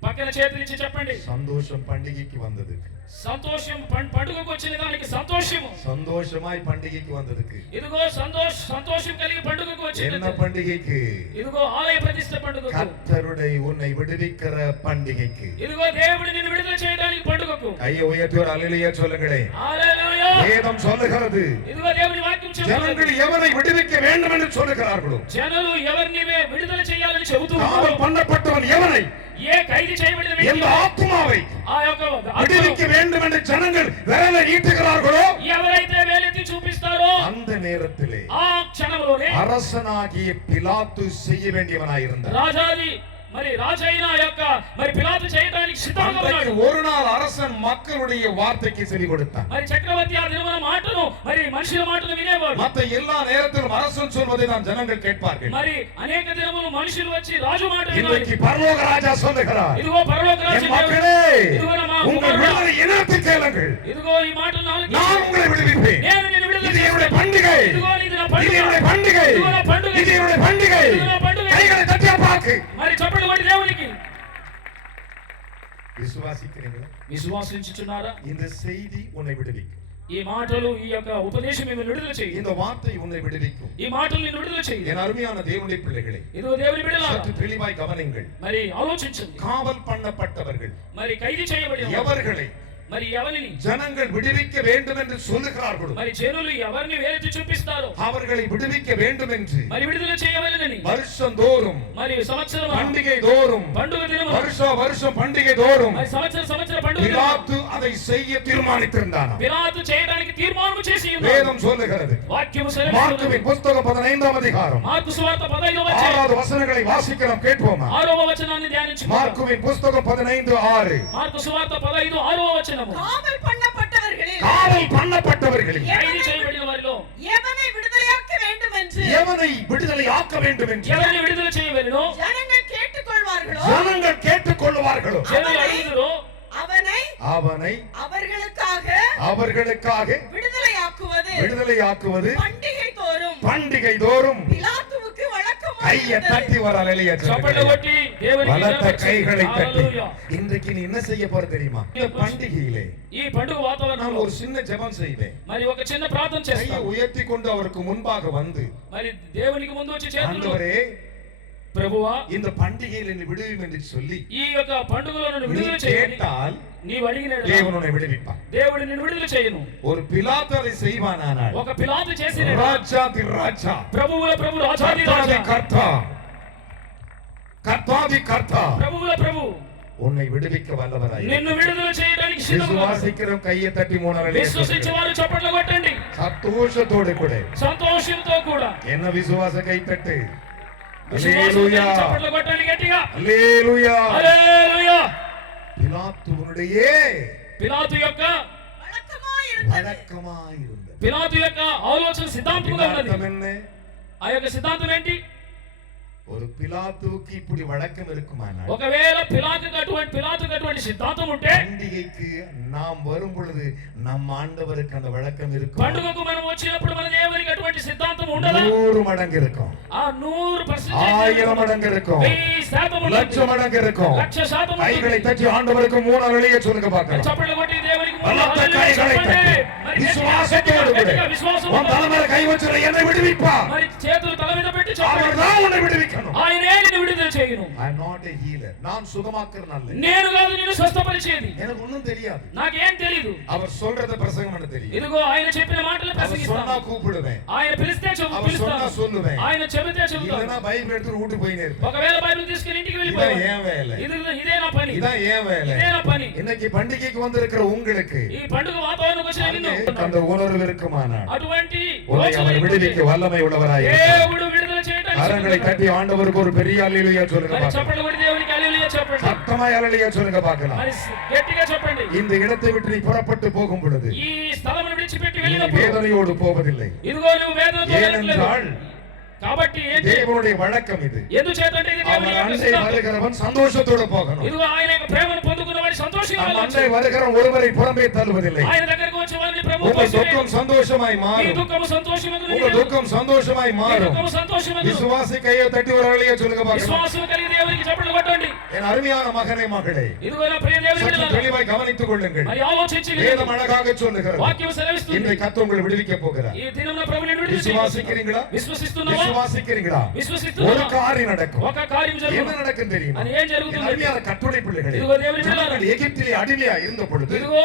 పక్కన చేతులు ఇచ్చి చెప్పండి. சந்தோஷம் பண்டிகைக்கு வந்ததுக்கு. సంతోషం పండుగకు వచ్చిన దానికి సంతోషము. சந்தோஷமாய் பண்டிகைக்கு வந்ததுக்கு. ఇదిగో సంతోషం కలిగి పండుగకు என்ன వచ్చింది. பண்டிகைக்கு? ఇదిగో ఆలయ ప్రతిష్ఠ పండుగకు. கர்த்தருடைய உன்னை விடுவிக்கிற பண்டிகைக்கு. ఇదిగో దేవుడు నిన్ను విడుదల చేయడానికి పండుగకు. கையை உயர்த்தி ஒரு அல்லேலூயா சொல்லுங்களே. హల్లెలూయా. வேதம் சொல்லுகிறது, ఇదిగో దేవుని వాక్యం చెబుతుంది. ஜனங்கள் எவனை விடுவிக்க வேண்டும் என்று சொல்லுகிறார்களோ, జనులు ఎవరిని విడుదల చేయాలని చెబుతున్నారు. காவல் பண்ணப்பட்டவன் எவனை, ఏ ఖైదీ చేయబడిన எந்த వ్యక్తి ஆத்துமாவை ఆ యొక్క விடுவிக்க வேண்டும் என்று ஜனங்கள் விரலை நீட்டுகிறார்களோ, ఎవరైతే వేలెత్తి చూపిస్తారో அந்த நேரத்திலே ఆ క్షణంలోనే அரசனாகிய பிலாத்து செய்ய வேண்டியவனாயிருந்தார். రాజాది మరి రాజైన యొక్క మరి పిలాతు చేయడానికి సిద్ధంగా அன்றைக்கு ఉన్నాడు. ஒரு நாள் அரசன் மக்களுடைய வார்த்தைக்கு செவி கொடுத்தான். మరి చక్రవర్తి ఆ దినమున మాటను మరి మనుషుల మాటను వినేవాడు. மற்ற எல்லா நேரத்திலும் அரசன் சொல்வதை தான் ஜனங்கள் கேட்பார்கள். మరి అనేక దినములు మనుషులు వచ్చి రాజు మాట వినాలి. இன்றைக்கு பரலோக ராஜா சொல்லுகிறார், ఇదిగో పరలోక రాజు என் மக்களே, ఇదిగో నా உங்கள் కుమారుడా, விடுதலை இனத்து கேளுங்கள், ఇదిగో ఈ మాటను நான் உங்களை விடுவிப்பேன். నేను నిన్ను విడుదల இது என்னுடைய చేస్తాను. பண்டிகை, ఇదిగో ఇది నా இது పండుగ. என்னுடைய பண்டிகை. ఇదిగో నా పండుగ. ఇదిగో పండుగ. கைகளை தட்டி அப்பாக்கு మరి చప్పట్లు కొట్టి దేవునికి விசுவாசிக்கிறீங்களா? విశ్వాసించుచున్నారా? இந்த செய்தி உன்னை விடுவிக்கும். ఈ మాటలు ఈ యొక్క ఉపదేశం మిమ్మల్ని విడుదల చేయి. இந்த வார்த்தை உன்னை விடுவிக்கும். ఈ మాటలు నిన్ను విడుదల చేయి. என் அருமையான தேவனுடைய பிள்ளைகளே, ఇదిగో దేవుని బిడ్డలారా, சற்று தெளிவாய் கவனிங்கள். మరి ఆలోచించండి. காவல் பண்ணப்பட்டவர்கள் మరి ఖైదీ చేయబడిన எவர்களை మరి ఎవరిని ஜனங்கள் விடுவிக்க வேண்டும் என்று சொல்லுகிறார்களோ, మరి జనులు ఎవరిని వేలెత్తి చూపిస్తారో அவர்களை விடுவிக்க வேண்டும் என்று మరి విడుదల చేయవలెనని வருஷந்தோறும் మరి సంవత్సరం பண்டிகை தோறும் పండుగ దినము வருஷம் பண்டிகை தோறும் మరి సంవత్సరం పండుగ దినము பிலாத்து அதை செய்ய தீர்மானித்திருந்தான். పిలాతు చేయడానికి తీర్మానం చేసి ఉన్నాడు. வேதம் சொல்லுகிறது. వాక్యము మార్కు సెలవిస్తుంది. புத்தகம் 15ஆம் அதிகாரம் మార్కు సువార్త 15వ అధ్యాయం 6வது వచనங்களை வாசிக்கலாம், கேட்போமா? 6వ వచనాన్ని ధ్యానించుకుందాం. మార్కుவின் புத்தகம் 15:6. మార్కు సువార్త 15 6వ వచనము. காவல் பண்ணப்பட்டவர்களில் காவல் பண்ணப்பட்டவர்களில் ఖైదీ చేయబడిన వారిలో எவனை விடுதலையாக்க வேண்டும் என்று எவனை விடுதலை ஆக்க வேண்டும் என்று ఎవరిని విడుదల చేయవలెనో ஜனங்கள் கேட்டுக்கொள்வார்களோ ஜனங்கள் கேட்டுக்கொள்வார்களோ జనులు అడుగుదురో அவனை அவனை அவர்களுக்காக விடுதலையாக்குவது பண்டிகை தோறும் பிலாத்துவுக்கு வழக்கமாய் கையை தட்டி வர அலையா చప్పట్లు కొట్టి దేవునికి வலத்த கைகளை தட்டி. హల్లెలూయా. இன்றைக்கு நீ என்ன செய்ய போற தெரியுமா? இந்த பண்டிகையிலே ఈ పండుగ நான் వాతావరణంలో ஒரு சின்ன ஜெபம் செய்வேன். మరి ఒక చిన్న ప్రార్థన கையை చేస్తాం. உயர்த்தி கொண்டு அவருக்கு முன்பாக வந்து, మరి దేవునికి ముందు వచ్చి చేతులు ஆண்டவரே, ప్రభువా இந்த பண்டிகையில் என்னை விடுவியும் என்று சொல்லி ఈ యొక్క పండుగలో నన్ను நீ విడుదల చేయాలి. கேட்டால் నీవు అడిగిన தேவன் உன்னை விடுவிப்பார். దేవుడు నిన్ను విడుదల చేయను. ஒரு பிலாத்து அதை செய்வானானால் ఒక పిలాతు చేసిన ராஜாதி ராஜா, ప్రభువుల ప్రభు రాజాది கர்த்தாதி రాజా, கர்த்தா, கர்த்தாதி கர்த்தா ప్రభువుల ప్రభు உன்னை விடுவிக்க வல்லவராய். నిన్ను విడుదల చేయడానికి సిద్ధంగా விசுவாசிக்கிற கையை தட்டி மூணரை విశ్వసించేవారు చప్పట్లు కొట్టండి. சந்தோஷத்தோடு கூட సంతోషంతో కూడా என்ன விசுவாச கை தட்டு. విశ్వాసంతో చప్పట్లు కొట్టండి గట్టిగా. அல்லேலூயா. హల్లెలూయా. பிலாத்துவனுடைய పిలాతు యొక్క வழக்கமாயிருந்தது. పిలాతు యొక్క ఆలోచన సిద్ధాంతంగా ఉన్నది. பிலாத்தம் என்ன? ఆ యొక్క సిద్ధాంతం ఏంటి? ஒரு பிலாத்துவுக்கு இப்படி வழக்கம் இருக்குமானால், ఒకవేళ పిలాతుకు అటువంటి సిద్ధాంతం ఉంటే பண்டிகைக்கு நாம் வரும் பொழுது நம் ஆண்டவருக்கு அந்த வழக்கம் இருக்கும். పండుగకు మనం వచ్చినప్పుడు మన దేవునికి అటువంటి సిద్ధాంతం ఉండదా? 100 மடங்கு இருக்கும், ఆ 100% 1000 மடங்கு இருக்கும், 1000% லட்சம் மடங்கு இருக்கும். 1,00,000% கைகளை தட்டி ஆண்டவருக்கு 3 அலைய சொல்லுங்க பார்க்கலாம். చప్పట్లు కొట్టి దేవునికి பலத்த கைகளை தட்டி விசுவாசத்தோடு கூட உன் தலைமையில கை வச்சு என்னை விடுவிப்பா. మరి చేతులు తల మీద పెట్టి చెప్పండి, அவர்தான் உன்னை விடுவிக்கணும். ఆయనే నిన్ను విడుదల చేయను. I am not a healer. நான் சுகமாக்குறேன் அல்ல. నేను కాదు నిన్ను స్వస్థపరిచేది. எனக்கு ஒண்ணும் தெரியாது. నాకేం తెలియదు. அவர் சொல்றத பிரசங்கம் பண்ண தெரியும். ఇదిగో ఆయన చెప్పిన మాటలు அவர் ప్రసంగిస్తాను. சொன்னா கூப்பிடுவேன். ఆయన పిలిస్తే அவர் சொன்னா పిలుస్తాను. சொல்லுவேன். ఆయన చెబితే చెబుతాను. இல்லனா பைபிள் எடுத்து வீட்டுக்கு போயினே இருப்பேன். ఒకవేళ బైబిల్ తీసుకుని ఇంటికి இதான் వెళ్ళిపోయాను. ஏன் வேலை? ఇదే నా పని. இதான் ஏன் வேலை? ఇదే నా పని. இன்னைக்கு பண்டிகைக்கு வந்திருக்கிற உங்களுக்கு ఈ పండుగ వాతావరణం వచ్చిన నిన్ను அந்த உணர்வு இருக்குமானால் అటువంటి உன்னை యోచన அவர் விடுவிக்க வல்லமை உள்ளவராய் இருக்கிறார். దేవుడు విడుదల చేయడానికి கரங்களை தட்டி ஆண்டவருக்கு ஒரு பெரிய அல்லேலூயா சொல்லுங்க మరి பார்க்கலாம். చప్పట్లు కొట్టి దేవునికి హల్లెలూయా చెప్పండి. சத்தமாய் அல்லேலூயா சொல்லுங்க பார்க்கலாம். మరి గట్టిగా చెప్పండి. இந்த இடத்தை விட்டு நீ புறப்பட்டு போகும் பொழுது ఈ స్థలమును విడిచిపెట్టి நீ వెళ్ళినప్పుడు வேதனையோடு போவதில்லை. ఇదిగో నువ్వు వేదనతో వెళ్ళట్లేదు. ஏனென்றால் కాబట్టి ఏంటి? தேவனுடைய வழக்கம் இது. ఎందుచేతంటే ఇది దేవుని அவர் యొక్క அண்டை సిద్ధాంతం. வருகிறவன் சந்தோஷத்தோடு போகணும். ఇదిగో ఆయన యొక్క ప్రేమను పొందుకున్నవాడు సంతోషంగా நம் వెళ్ళొచ్చు. அண்டை வருகிற ஒருவரை புறம்பே தள்ளுவதில்லை. ఆయన దగ్గరకు వచ్చే వారిని ప్రభు உங்கள் తోసివేయడు. துக்கம் சந்தோஷமாய் నీ மாறும். దుఃఖము సంతోషమందు உங்கள் నిండును. துக்கம் சந்தோஷமாய் నీ மாறும். దుఃఖము సంతోషమందు. விசுவாசி கையை தட்டி ஒரு அல்லேலூயா சொல்லுங்க பார்க்கலாம். విశ్వాసం కలిగి దేవునికి చప్పట్లు కొట్టండి. என் அருமையான மகனே மகளே, ఇదిగో నా ప్రియ దేవుని சற்று బిడ్డలారా, தெளிவாய் கவனித்துக் கொள்ளுங்கள். మరి ఆలోచించి வேதம் వినండి. அழகாக சொல்லுகிறது. వాక్యం సెలవిస్తుంది. இன்றைக்கு கர்த்தர் உங்களை விடுவிக்க போகிறார். ఈ దినమున ప్రభు నిన్ను విడుదల చేయను. விசுவாசிக்கிறீங்களா? విశ్వసిస్తున్నావా? விசுவாசிக்கிறீங்களா? ஒரு విశ్వసిస్తున్నావా? காரியம் நடக்கும். ఒక కార్యం என்ன జరుగుతుంది. நடக்கும் தெரியுமா? అది ఏం என் జరుగుతుంది? அருமையான கட்டுரை பிள்ளைகளே, ఇదిగో దేవుని బిడ్డలారా, ஜனங்கள் எகிப்திலே அடிமையா இருந்த பொழுது ఇదిగో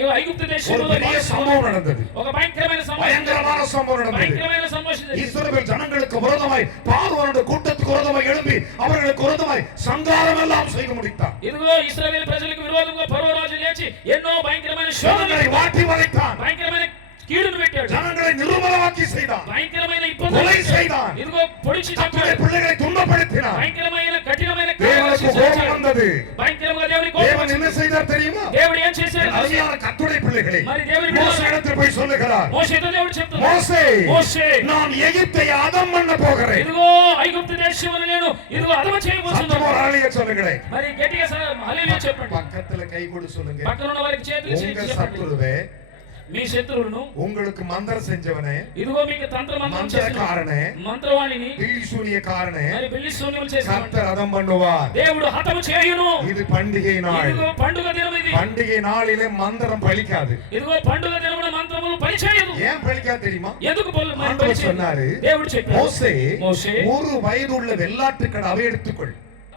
ఈ ఐగుప్తు ஒரு దేశంలో பெரிய சம்பவம் நடந்தது. ఒక భయంకరమైన సంభాషణ, பயங்கரமான சம்பவம் நடந்தது. భయంకరమైన సంభాషణ. இஸ்ரவேல் ஜனங்களுக்கு விரோதமாய் பார்வோனுடைய கூட்டத்துக்கு விரோதமாய் எழும்பி அவர்களுக்கு விரோதமாய் சங்காரம் எல்லாம் செய்து முடித்தார். ఇదిగో ఇశ్రాయేలు ప్రజలకు విరోధంగా ఫరో రాజు లేచి ఎన్నో భయంకరమైన శోధనలు, ஜனங்களை வாட்டி வதைத்தான். భయంకరమైన కీడును పెట్టాడు. ஜனங்களை நிர்மலமாக்கி செய்தான். భయంకరమైన கொலை ఇబ్బందులు செய்தான். ఇదిగో పొడిచి தன்னுடைய చంపాడు. பிள்ளைகளை துன்பப்படுத்தினார். భయంకరమైన కఠినమైన தேவனுக்கு కార్యాలు கோபம் చేశాడు. வந்தது. భయంకరంగా దేవుని தேவன் కోపం என்ன செய்தார் தெரியுமா? దేవుడు ఏం చేశాడు? அருமையான கட்டுரை பிள்ளைகளே, మరి దేవుని மோசே இடத்தில் போய் சொல்லுகிறார், మోషేతో దేవుడు చెప్తున్నాడు, மோசே, మోషే, நான் எகிப்தை அதம் பண்ண போகிறேன். ఇదిగో ఐగుప్తు దేశమును నేను ఇదిగో అదమ చేయబోతున్నాను. சத்தமோராளிய சொல்லுங்களேன். మరి గట్టిగా హల్లెలూయా చెప్పండి. பக்கத்துல கை கொடு சொல்லுங்க. పక్కన ఉన్న వారికి చేతులు உங்க చెప్పండి. சத்துருவே మీ శత్రువులను உங்களுக்கு மந்திரம் செஞ்சவனே, ఇదిగో మీకు తంత్రమంత్రం చేసిన మంత్రకారనే, మంత్రవాణిని பில்லி சூனியக்காரனே మరి బిల్లి శూన్యములు చేసిన கர்த்தர் அதம் பண்ணுவார். దేవుడు హతము చేయును. இது பண்டிகை நாள். ఇదిగో పండుగ దినం ఇది. பண்டிகை நாளிலே மந்திரம் பலிக்காது. ఇదిగో పండుగ దినమున మంత్రములు పనిచేయదు. ஏன் பலிக்காது தெரியுமா? ఎందుకు ஆண்டவர் சொன்னாரு, దేవుడు చెప్పాడు, மோசே మోషే ஒரு வயதுள்ள வெள்ளாட்டுக்கடாவை எடுத்துக்கொள்.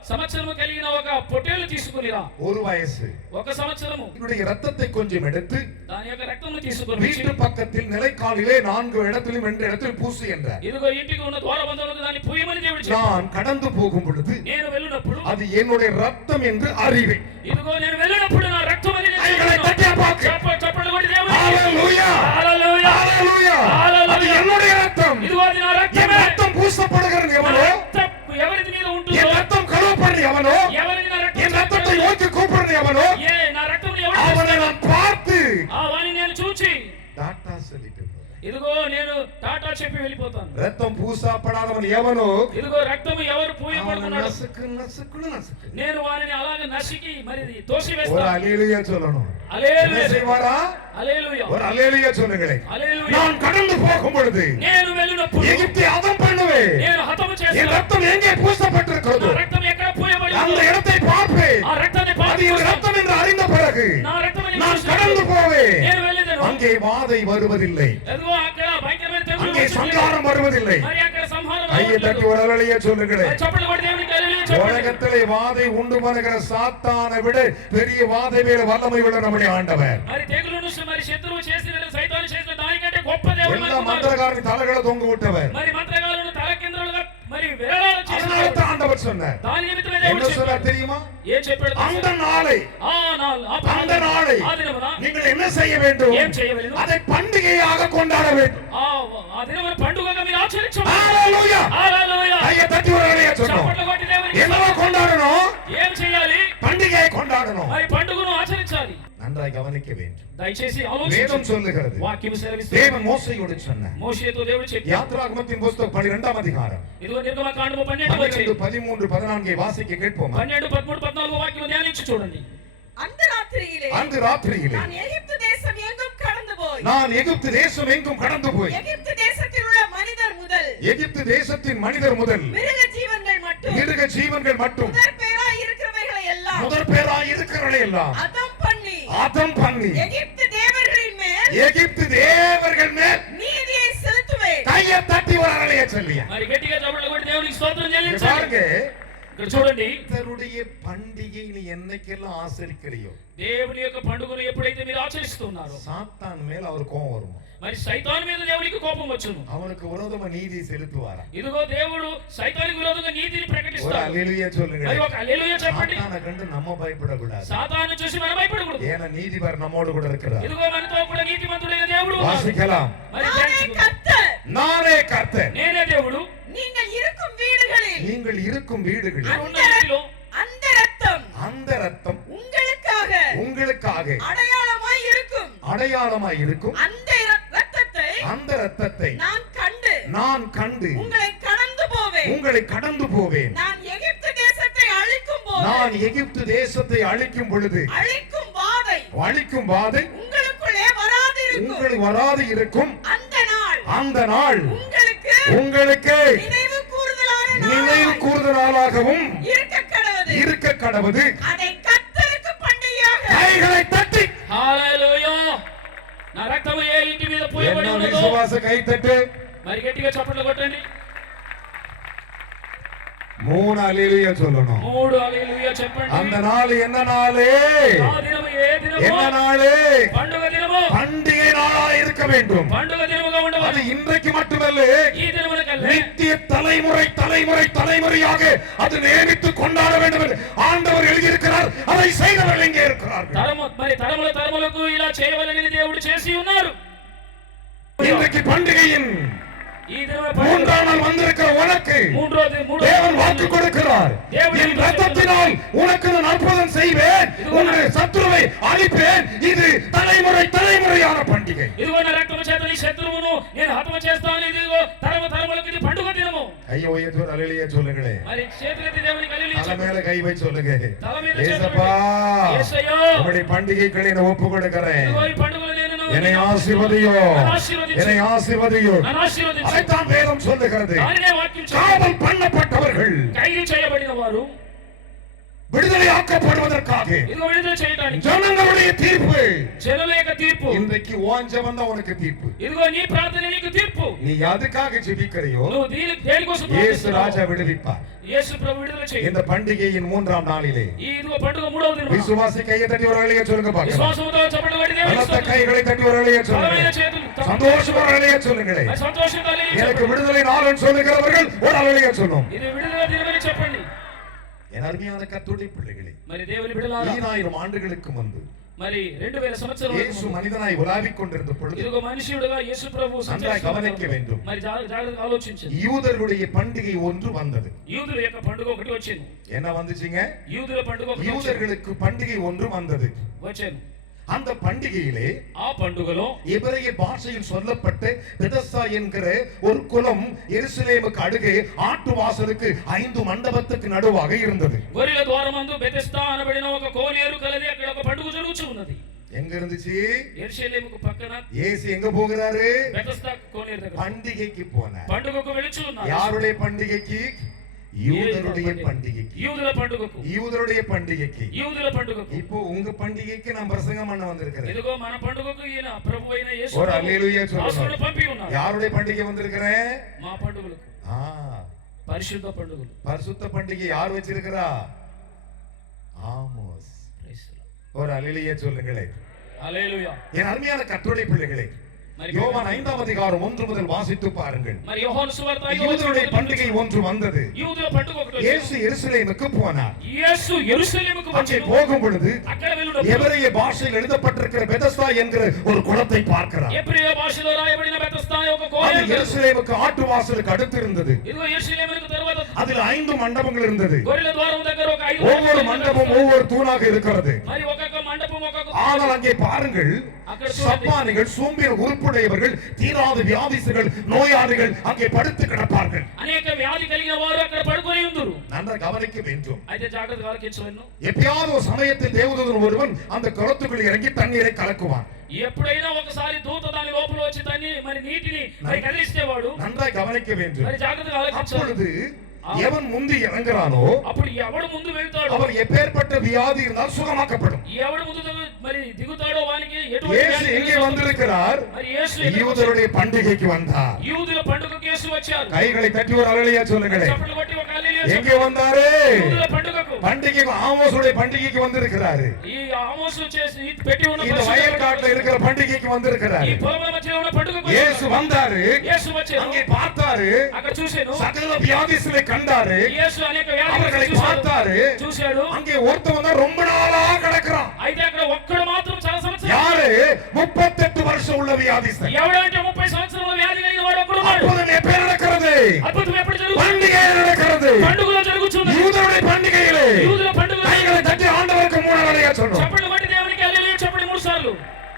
సంవత్సరము కలిగిన ఒక పొట్టేలు తీసుకునిరా. ஒரு వయసు. ఒక సంవత్సరము என்னுடைய ரத்தத்தை கொஞ்சம் எடுத்து దాని యొక్క రక్తమును తీసుకొని வீட்டு பக்கத்தில் நிலைக்காலிலே 4 இடத்திலும் 2 இடத்தில் பூசு என்றார். ఇదిగో ఇంటికి ఉన్న ద్వారబంధములకు దాన్ని పూయమని దేవుడు చెప్పాడు. நான் கடந்து போகும் பொழுது నేను వెళ్ళినప్పుడు அது என்னுடைய ரத்தம் என்று அறிவேன். ఇదిగో నేను వెళ్ళినప్పుడు నా రక్తం అని నేను கைகளை தட்டி பாக்கு. చప్పట్లు కొట్టి దేవుడు ஹalleluya హల్లెలూయా ஹalleluya. அது என்னுடைய ரத்தம். ఇదిగో అది నా என் రక్తమే. ரத்தம் பூசப்படுகிறது எவனோ, రక్తం ఎవరి మీద ఉంటుందో, என் ரத்தம் கழுவப்படுறது எவனோ, ఎవరి నా రక్తం என் ரத்தத்தை நோக்கி கூப்பிடுறது எவனோ, నా రక్తం ఎవరు அவனை நான் பார்த்து ఆ వాని నేను చూచి டாட்டா சொல்லிட்டு போறேன். ఇదిగో నేను టాటా చెప్పి వెళ్ళిపోతాను. ரத்தம் பூசப்படாதவன் எவனோ, ఇదిగో రక్తము ఎవరు அவனை పూయబడుతున్నాడు நசுக்கு நசுக்குன்னு நசுக்கு. నేను వానిని అలాగే నసికి మరి తోసి ஒரு వేస్తాను. அல்லேலூயா சொல்லணும். என்ன హల్లెలూయా செய்வாரா? హల్లెలూయా ஒரு அல்லேலூயா சொல்லுங்களேன். హల్లెలూయా. நான் கடந்து போகும் பொழுது నేను వెళ్ళినప్పుడు எகிப்தை அதம் பண்ணுவேன். నేను హతము என் చేస్తాను. ரத்தம் எங்கே பூசப்பட்டிருக்கிறதோ నా రక్తం ఎక్కడ పూయబడి அந்த இடத்தை பார்ப்பேன். ఆ రక్తాన్ని அது என் ரத்தம் என்று அறிந்த பிறகு నా రక్తమని நான் கடந்து போவேன். నేను వెళ్ళేదను. அங்கே வாதை வருவதில்லை, ఎదుగో అక్కడ భయంకరమైన తెగులు அங்கே వస్తుంది. சங்காரம் வருவதில்லை. మరి అక్కడ సంహారం கையை தட்டி ஒரு அல்லேலூயா சொல்லுங்களேன். మరి చప్పట్లు కొట్టి దేవునికి హల్లెలూయా చెప్పండి. உலகத்திலே வாதை உண்டு பண்ணுகிற சாத்தானை விட பெரிய வாதை மேல வல்லமை உள்ள நம்முடைய ஆண்டவர். మరి తెగులును మరి శత్రువు చేసిన సైతాను చేసిన దానికంటే గొప్ప దేవుడు எல்லா మనకు ఉన్నారు. மந்திரகாரன் தலைகளை தொங்க விட்டவர். మరి మంత్రగాలను తలకిందులుగా మరి విరళాలు చేసిన அதனால தான் ஆண்டவர் சொன்னார். దాని నిమిత్తమే என்ன దేవుడు சொன்னார் చెప్పాడు. தெரியுமா? ఏం చెప్పాడు? அந்த நாளை அந்த நாளை ఆ దినమున நீங்கள் என்ன செய்ய வேண்டும்? ఏం చేయవలెను? அதை பண்டிகையாக கொண்டாட வேண்டும். ఆ దినమున పండుగగా మీరు ఆచరించండి. ஹalleluya. హల్లెలూయా. கையை தட்டி ஒரு அல்லேலூயா சொல்லணும். చప్పట్లు కొట్టి దేవునికి என்னவா கொண்டாடணும்? ఏం చేయాలి? பண்டிகையை கொண்டாடணும். మరి పండుగను ఆచరించాలి. நன்றாய் கவனிக்க வேண்டும். దయచేసి வேதம் ఆలోచించండి. சொல்லுகிறது, వాక్యం సెలవిస్తుంది. தேவன் மோசேயோடு சொன்னார். మోషేతో దేవుడు చెప్పాడు. யாத்ராகமத்தின் புத்தகம் 12ஆம் அதிகாரம் ఇదిగో నిర్గమకాండము 12 వచ్చి 12, 13, 14 வாசிக்க கேட்போமா? 12, 13, 14 వాక్యం ధ్యానించి చూడండి. அந்த ராத்திரியிலே அந்த ராத்திரியிலே நான் எகிப்து தேசம் எங்கும் கடந்து போய் நான் எகிப்து தேசம் எங்கும் கடந்து போய் எகிப்து தேசத்தில் உள்ள மனிதர் முதல் எகிப்து தேசத்தின் மனிதர் முதல் மிருக ஜீவன்கள் மட்டும் மிருக ஜீவன்கள் மட்டும் முதற் பேராய் இருக்கிறவைகளை எல்லாம் முதற் பேராய் இருக்கிறவர்களை எல்லாம் அதம் பண்ணி அதம் பண்ணி எகிப்து தேவர்களின் மேல் எகிப்து தேவர்கள் மேல் நீதியை செலுத்துவேன். கையை தட்டி ஒரு அலைய சொல்லியா. మరి గట్టిగా చప్పట్లు కొట్టి దేవునికి స్తోత్రం చెల్లించండి. பாருங்க, ఇక్కడ చూడండి, கர்த்தருடைய பண்டிகை நீ என்னைக்கெல்லாம் ஆசரிக்கிறியோ దేవుని యొక్క పండుగను ఎప్పుడైతే మీరు ఆచరిస్తున్నారో சாத்தான் மேல் அவர் கோபம் வருமா? మరి సైతాను మీద దేవునికి కోపం వచ్చును. அவனுக்கு விரோதமா நீதி செலுத்துவாரா? ఇదిగో దేవుడు సైతానికి విరోధంగా నీతిని ஒரு ప్రకటిస్తాడు. அல்லேலூயா சொல்லுங்க. మరి ఒక హల్లెలూయా చెప్పండి. சாத்தானை கண்டு நம்ம பயப்படக்கூடாது. సాతాను చూసి మనం భయపడకూడదు. ஏன்னா நீதிபர் நம்மோடு கூட இருக்கிறார். ఇదిగో మనతో కూడా నీతిమంతుడైన దేవుడు ఉన్నాడు. வாசிக்கலாம். మరి நானே ధ్యానించుకుందాం. கர்த்தர், நானே கர்த்தர். నేనే దేవుడు. நீங்கள் இருக்கும் வீடுகளில் நீங்கள் இருக்கும் வீடுகளில் ఉన్న ఇంటిలో அந்த ரத்தம் அந்த ரத்தம் உங்களுக்காக உங்களுக்காக அடையாளமாய் இருக்கும். அடையாளமாய் இருக்கும். அந்த ரத்தத்தை அந்த ரத்தத்தை நான் கண்டு உங்களை கடந்து போவேன். நான் எகிப்து தேசத்தை அழிக்கும் போது நான் எகிப்து தேசத்தை அழிக்கும் பொழுது அழிக்கும் வாதை உங்களுக்குள்ளே உங்களுக்கு வராது இருக்கும். அந்த நாள் உங்களுக்கு நினைவு கூறுதலாகவும் இருக்க கடவுது. அதை கர்த்தருக்கு பண்டிகையாக கைகளை தட்டி హల్లెలూయా. నా రక్తము ఏ ఇంటి మీద పోయబడి என்ன ఉన్నదో விசுவாச கை தட்டு. మరి గట్టిగా చప్పట్లు కొట్టండి. 3 அல்லேலூயா சொல்லணும். 3 హల్లెలూయా చెప్పండి. அந்த நாள் என்ன நாளே? ఆ దినము ఏ దినము? என்ன நாளே? పండుగ దినము. பண்டிகை நாளாக இருக்க வேண்டும். పండుగ దినముగా அது ఉండవాలి. இன்றைக்கு மட்டுமல்ல, ఈ దినమున కల్లే நித்திய தலைமுறையாக அது நியமித்து கொண்டாட வேண்டும் என்று ஆண்டவர் எழுதியிருக்கிறார். அதை செய்தவர்கள் எங்கே இருக்கிறார்கள்? తరములకు ఇలా చేయవలెనని దేవుడు చేసి ఉన్నారు. இன்றைக்கு பண்டிகையின் ఈ దినమున 3ஆம் நாள் வந்திருக்கிற உனக்கு தேவன் வாக்கு கொடுக்கிறார். என் ரத்தத்தினால் உனக்கு நான் அற்புதம் செய்வேன், உன்னுடைய சத்துருவை அழிப்பேன். இது தலைமுறையான பண்டிகை. ఇదిగో నా రక్తము చేత నీ శత్రువును నేను హతము చేస్తాను. ఇదిగో తరములకు ఇది పండుగ దినము. கையை உயர்த்தி ஒரு அல்லேலூயா சொல்லுங்களே. మరి చేతులెత్తి దేవునికి హల్లెలూయా தலை చెప్పండి. மேல கை வை சொல்லுங்க. తల మీద ஏசப்பா, యేసయ్యా, உம்முடைய பண்டிகைகளை நான் ஒப்பு கொடுக்கிறேன். ఇదిగో ఈ పండుగలు నేను என்னை ஆசீர்வதியோ, என்னை ஆசீர்வதியோ. నన్ను ఆశీర్వదించు. அதைத்தான் வேதம் சொல்லுகிறது. దానినే వాక్యం చెప్తుంది. காவல் பண்ணப்பட்டவர்கள் ఖైదు చేయబడిన వారు விடுதலையாக்கப்படுவதற்காக ఇదిగో విడుదల చేయడానికి ஜனங்களுடைய தீர்ப்பு, జనుల యొక్క తీర్పు, இன்றைக்கு உன் ஜெபம் தான் உனக்கு தீர்ப்பு. ఇదిగో నీ ప్రార్థన నీకు తీర్పు. நீ எதுக்காக ஜெபிக்கிறையோ నువ్వు దేని కోసం இயேசு ప్రార్థిస్తున్నావు? ராஜா விடுவிப்பார். యేసు ప్రభు విడుదల చేయి. இந்த பண்டிகையின் 3ஆம் நாளிலே ఈ ఇదిగో పండుగ 3వ దినం விசுவாசி கையை தட்டி ஒரு அலைய சொல்லுங்க பாக்கலாம். విశ్వాసముతో చప్పట్లు కొట్టి దేవునికి பலத்த స్తోత్రం. கைகளை தட்டி ஒரு அலைய சொல்லுங்க. బలమైన చేతులు சந்தோஷம் ஒரு அலைய சொல்லுங்களே. మరి సంతోషం కలిగి எனக்கு விடுதலை நாளுன்னு சொல்லுகிறவர்கள் ஒரு அலைய சொல்லும். ఇది విడుదల దినమని చెప్పండి. என் அருமையான கர்த்தருடைய பிள்ளைகளே, మరి దేవుని బిడ్డలారా, 2000 ஆண்டுகளுக்கு முன்பு మరి 2000 సంవత్సరాల இயேசு మనిదనాய் ఉలావిக் கொண்டிருந்த பொழுது ఇదిగో మనుషుడుగా యేసు ప్రభు நன்றாய் கவனிக்க வேண்டும். మరి జాగ్రత్తగా ఆలోచించండి. யூதர்களுடைய பண்டிகை ஒன்று வந்தது. యూదుల యొక్క పండుగ ఒకటి వచ్చింది. என்ன வந்துச்சுங்க? యూదుల పండుగ ఒకటి వచ్చింది. யூதர்களுக்கு பண்டிகை ஒன்று வந்தது. వచ్చాను. அந்த பண்டிகையிலே ఆ పండుగలో எபிரேய பாஷையில் சொல்லப்பட்ட பெதஸ்தா என்கிற ஒரு குளம் எருசலேமுக்கு அருகே ஆட்டு வாசலுக்கு 5 மண்டபத்துக்கு நடுவாக இருந்தது. గొర్రెల ద్వారమందు బెతెస్దా అనబడిన ఒక కోనేరు కలది. అక్కడ ఒక పండుగ జరుగుతూ ఉన్నది. எங்க இருந்துச்சு? యెరూషలేముకు పక్కన இயேசு எங்க போகிறாரு? బెతెస్దా కోనేరు దగ్గర பண்டிகைக்கு போனார். పండుగకు వెళుచు ఉన్నారు. யாருடைய பண்டிகைக்கு? யூதருடைய பண்டிகைக்கு. యూదుల పండుగకు. யூதருடைய பண்டிகைக்கு. యూదుల పండుగకు. இப்போ உங்க பண்டிகைக்கு நான் பிரசங்கம் பண்ண வந்திருக்கிறேன். ఇదిగో మన పండుగకు ఈయన ప్రభు అయిన యేసు ஒரு அல்லேலூயா దాసుడు சொல்லுங்க. పంపి ఉన్నారు. யாருடைய பண்டிகை வந்திருக்கிறேன்? మా పండుగలకు, పరిశుద్ధ పండుగలు. பரிசுத்த பண்டிகை யார் வச்சிருக்கிறா? ஆமோஸ். ஒரு அல்லேலூயா சொல்லுங்களேன். హల్లెలూయా. என் அருமையான கர்த்தருடைய பிள்ளைகளே, யோவான் 5ஆம் அதிகாரம் 1 முதல் வாசித்து பாருங்கள். మరి యోహాను సువార్త 5వ யூதருடைய பண்டிகை ஒன்று வந்தது. యూదుల పండుగ ఒకటి వచ్చింది. இயேசு எருசலேமுக்கு போனார். యేసు యెరూషలేముకు அங்கே వచ్చాడు. போகும் பொழுது అక్కడ వెళ్ళినప్పుడు எபிரேய பாஷையில் எழுதப்பட்டிருக்கிற பெதஸ்தா என்கிற ஒரு குளத்தை பார்க்கிறார். ఎబ్రియ భాషలో రాయబడిన బెతెస్దా యొక్క அது కోనేరు. எருசலேமுக்கு ஆட்டு வாசலுக்கு அடுத்து இருந்தது. ఇదిగో యెరూషలేముకు తర్వాత அதில் 5 மண்டபங்கள் இருந்தது. గొర్రెల ద్వారం దగ్గర ఒక 5 ஒவ்வொரு மண்டபம் ஒவ்வொரு தூணாக இருக்கிறது. మరి ఒక్కొక్క మండపం ఒక్కొక్క ஆனால் அங்கே பாருங்கள், சப்பானிகள், சோம்பேறி, உருப்புடையவர்கள், தீராத வியாதிகள், நோயாளிகள் அங்கே படுத்து கிடப்பார்கள். అనేక వ్యాధి కలిగిన వారు అక్కడ పడుకొని ఉందురు. நன்றாக கவனிக்க வேண்டும். అయితే జాగ్రత్తగా ఆలకించవలను. எப்பயாவது ஒரு சமயத்தில் தேவதூதன் ஒருவன் அந்த குளத்துக்குள் இறங்கி தண்ணீரை கலக்குவான். ఎప్పుడైనా ఒకసారి దూత దాని లోపల వచ్చి తన్ని మరి నీటిని మరి కదిలిస్తే వాడు நன்றாக கவனிக்க வேண்டும். మరి జాగ్రత్తగా ఆలకించాలి. அப்பொழுது எவன் முந்தி இறங்குறானோ అప్పుడు ఎవడు ముందు వెళ్తాడో, அவர் எப்பேற்பட்ட வியாதி இருந்தால் சுகமாக்கப்படும். ఎవడు ముందు మరి దిగుతాడో వానికి ఎటువంటి இயேசு వ్యాధి எங்கே కలుగుతుందో. வந்திருக்கிறார்? మరి యేసు ఎక్కడికి யூதருடைய பண்டிகைக்கு வந்தார். వచ్చాడు? యూదుల పండుగకు యేసు వచ్చారు. கைகளை தட்டி ஒரு அலையா சொல்லுங்களே. చప్పట్లు కొట్టి ఒక హల్లెలూయా எங்கே வந்தாரு? యూదుల పండుగకు. பண்டிகைக்கு ஆமோசுடைய பண்டிகைக்கு வந்திருக்கிறாரு. ఈ ఆమోసు చేసి పెట్టి ఉన్న இந்த வயல்காட்டுல இருக்கிற பண்டிகைக்கு ఈ வந்திருக்கிறாரு. పొలం మధ్యలో ఉన్న పండుగకు இயேசு வந்தாரு. యేసు వచ్చాడు. அங்கே பார்த்தாரு. అక్కడ చూశాను. சகல வியாதிகளை கண்டாரு. యేసు అనేక அவர்களை వ్యాధులను பார்த்தாரு. చూశాడు. அங்கே ஒருத்தவன் தான் ரொம்ப நாளா கிடக்குறான். అయితే అక్కడ ఒక్కడు మాత్రం చాలా సంవత్సరాలు. யாரு? 38 வருஷம் உள்ள வியாதிஸ்தன். ఎవడంటే 30 సంవత్సరాల వ్యాధి కలిగిన వాడు ఒక్కడు ఉన్నాడు. அற்புதம் எப்ப நடக்கிறது? అద్భుతం ఎప్పుడు జరుగుతుంది? பண்டிகை நடக்கிறது. పండుగలో జరుగుతుంది. யூதருடைய பண்டிகையிலே యూదుల పండుగ. கைகளை தட்டி ஆண்டவருக்கு 3 அலையா சொல்றோம். చప్పట్లు కొట్టి దేవునికి హల్లెలూయా చెప్పండి 3 సార్లు.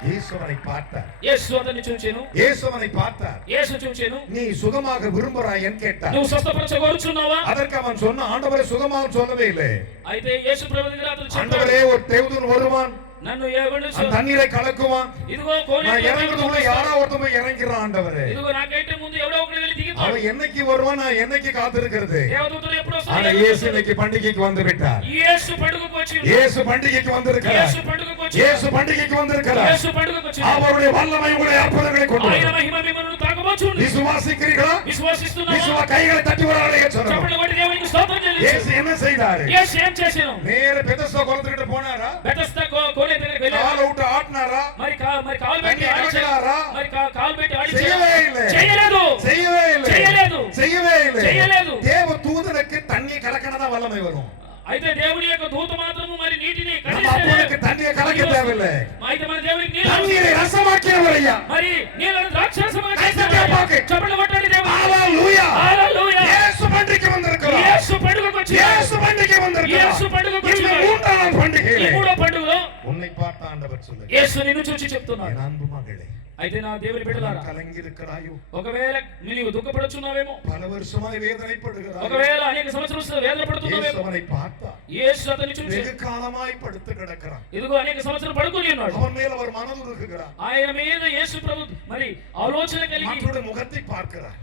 இயேசுவனை பார்த்தார். యేసు అతన్ని చూచెను. இயேசுவனை பார்த்தார். యేసు చూచెను. நீ சுகமாக விரும்புறாய் என்று கேட்டார். నువ్వు స్వస్థపరచ కోరుచున్నావా? அதற்கு அவன் சொன்ன, ஆண்டவரே சுகமாக சொல்லவே இல்லை. అయితే యేసు ప్రభు దగ్గర అతను చెప్పాడు, ஆண்டவரே ஒரு தேவதூதன் வருவான், నన్ను ఎవడు அந்த தண்ணீரை கலக்குவான், ఇదిగో நான் కోనేరు இறங்குறதுக்குள்ள யாரோ ஒருத்தன் போய் இறங்கிறான். ஆண்டவரே ఇదిగో నాకైతే ముందు ఎవడో ఒకడు వెళ్ళి దిగుతాడు. அவன் என்னைக்கு வருவான், நான் என்னைக்கு காத்திருக்கிறது. దేవదూతలు ఎప్పుడు ஆனா వస్తారు? இயேசு இன்னைக்கு பண்டிகைக்கு வந்து விட்டார். యేసు పండుగకు వచ్చి இயேசு பண்டிகைக்கு வந்திருக்கிறார். యేసు పండుగకు వచ్చి இயேசு பண்டிகைக்கு வந்திருக்கிறார். యేసు పండుగకు వచ్చి அவருடைய வல்லமை உங்களுடைய அற்புதங்களை கொண்டு ఆయన வரும். మహిమ మిమ్మల్ని తాకబోచుంది. விசுவாசிக்கிறீர்களா? విశ్వాసిస్తున్నావా? விசுவா கைகளை தட்டி ஒரு அலையா சொல்லணும். చప్పట్లు కొట్టి దేవునికి స్తోత్రం చెల్లించు. இயேசு என்ன செய்தாரு? యేసు ఏం చేశాను? நேர பெதஸ்தா குளத்துக்கிட்ட போனாரா? బెతెస్దా కోనేరు దగ్గరికి వెళ్ళాడు. காலை விட்டு ஆட்டினாரா? మరి కాలు పెట్టి தண்ணி ఆడించాడు. இறக்கினாரா? మరి కాలు పెట్టి செய்யவே ఆడించాడు. இல்லை. చేయలేదు. செய்யவே இல்லை. చేయలేదు. செய்யவே இல்லை. చేయలేదు. தேவ தூதனுக்கு தண்ணி கலக்கனதா வல்லமை வரும். అయితే దేవుని యొక్క దూత మాత్రము మరి నీటిని நம்ம அப்பனுக்கு தண்ணியை கலக்க தேவையில்லை. అయితే మన దేవునికి தண்ணீரை ரசமாக்கினவர் ஐயா. మరి నీళ్ళను ద్రాక్షారసముగా కైసే చేశాడు. పాకే. చప్పట్లు కొట్టండి దేవునికి. ஹalleluya. హల్లెలూయా. இயேசு பண்டிகை வந்திருக்கிறார். యేసు పండుగకు వచ్చి இயேசு பண்டிகை வந்திருக்கிறார். యేసు పండుగకు వచ్చి இந்த 3ஆம் ఈ பண்டிகையிலே మూడో పండుగలో உன்னை பார்த்த ஆண்டவர் சொல்லுங்க. యేసు నిన్ను చూచి చెప్తున్నాడు, என் அன்பு மகளே, అయితే నా దేవుని బిడ్డలారా, கலங்கி இருக்கிறாயோ? ఒకవేళ నీవు దుఃఖపడుచున్నావేమో, பல வருஷமாய் வேதனைப்படுகிறாய். ఒకవేళ అనేక సంవత్సరాలు వేదన పడుతున్నావేమో, அவனை பார்த்தா యేసు అతన్ని చూసి வெகு காலமாய் படுத்து கிடக்கிறான். ఇదిగో అనేక సంవత్సరాలు పడుకొని ఉన్నాడు. அவன் மேல் அவர் மனதுருகுகிறார். ఆయన మీద యేసు ప్రభు మరి ఆలోచన కలిగి மற்றொரு முகத்தை பார்க்கிறார்.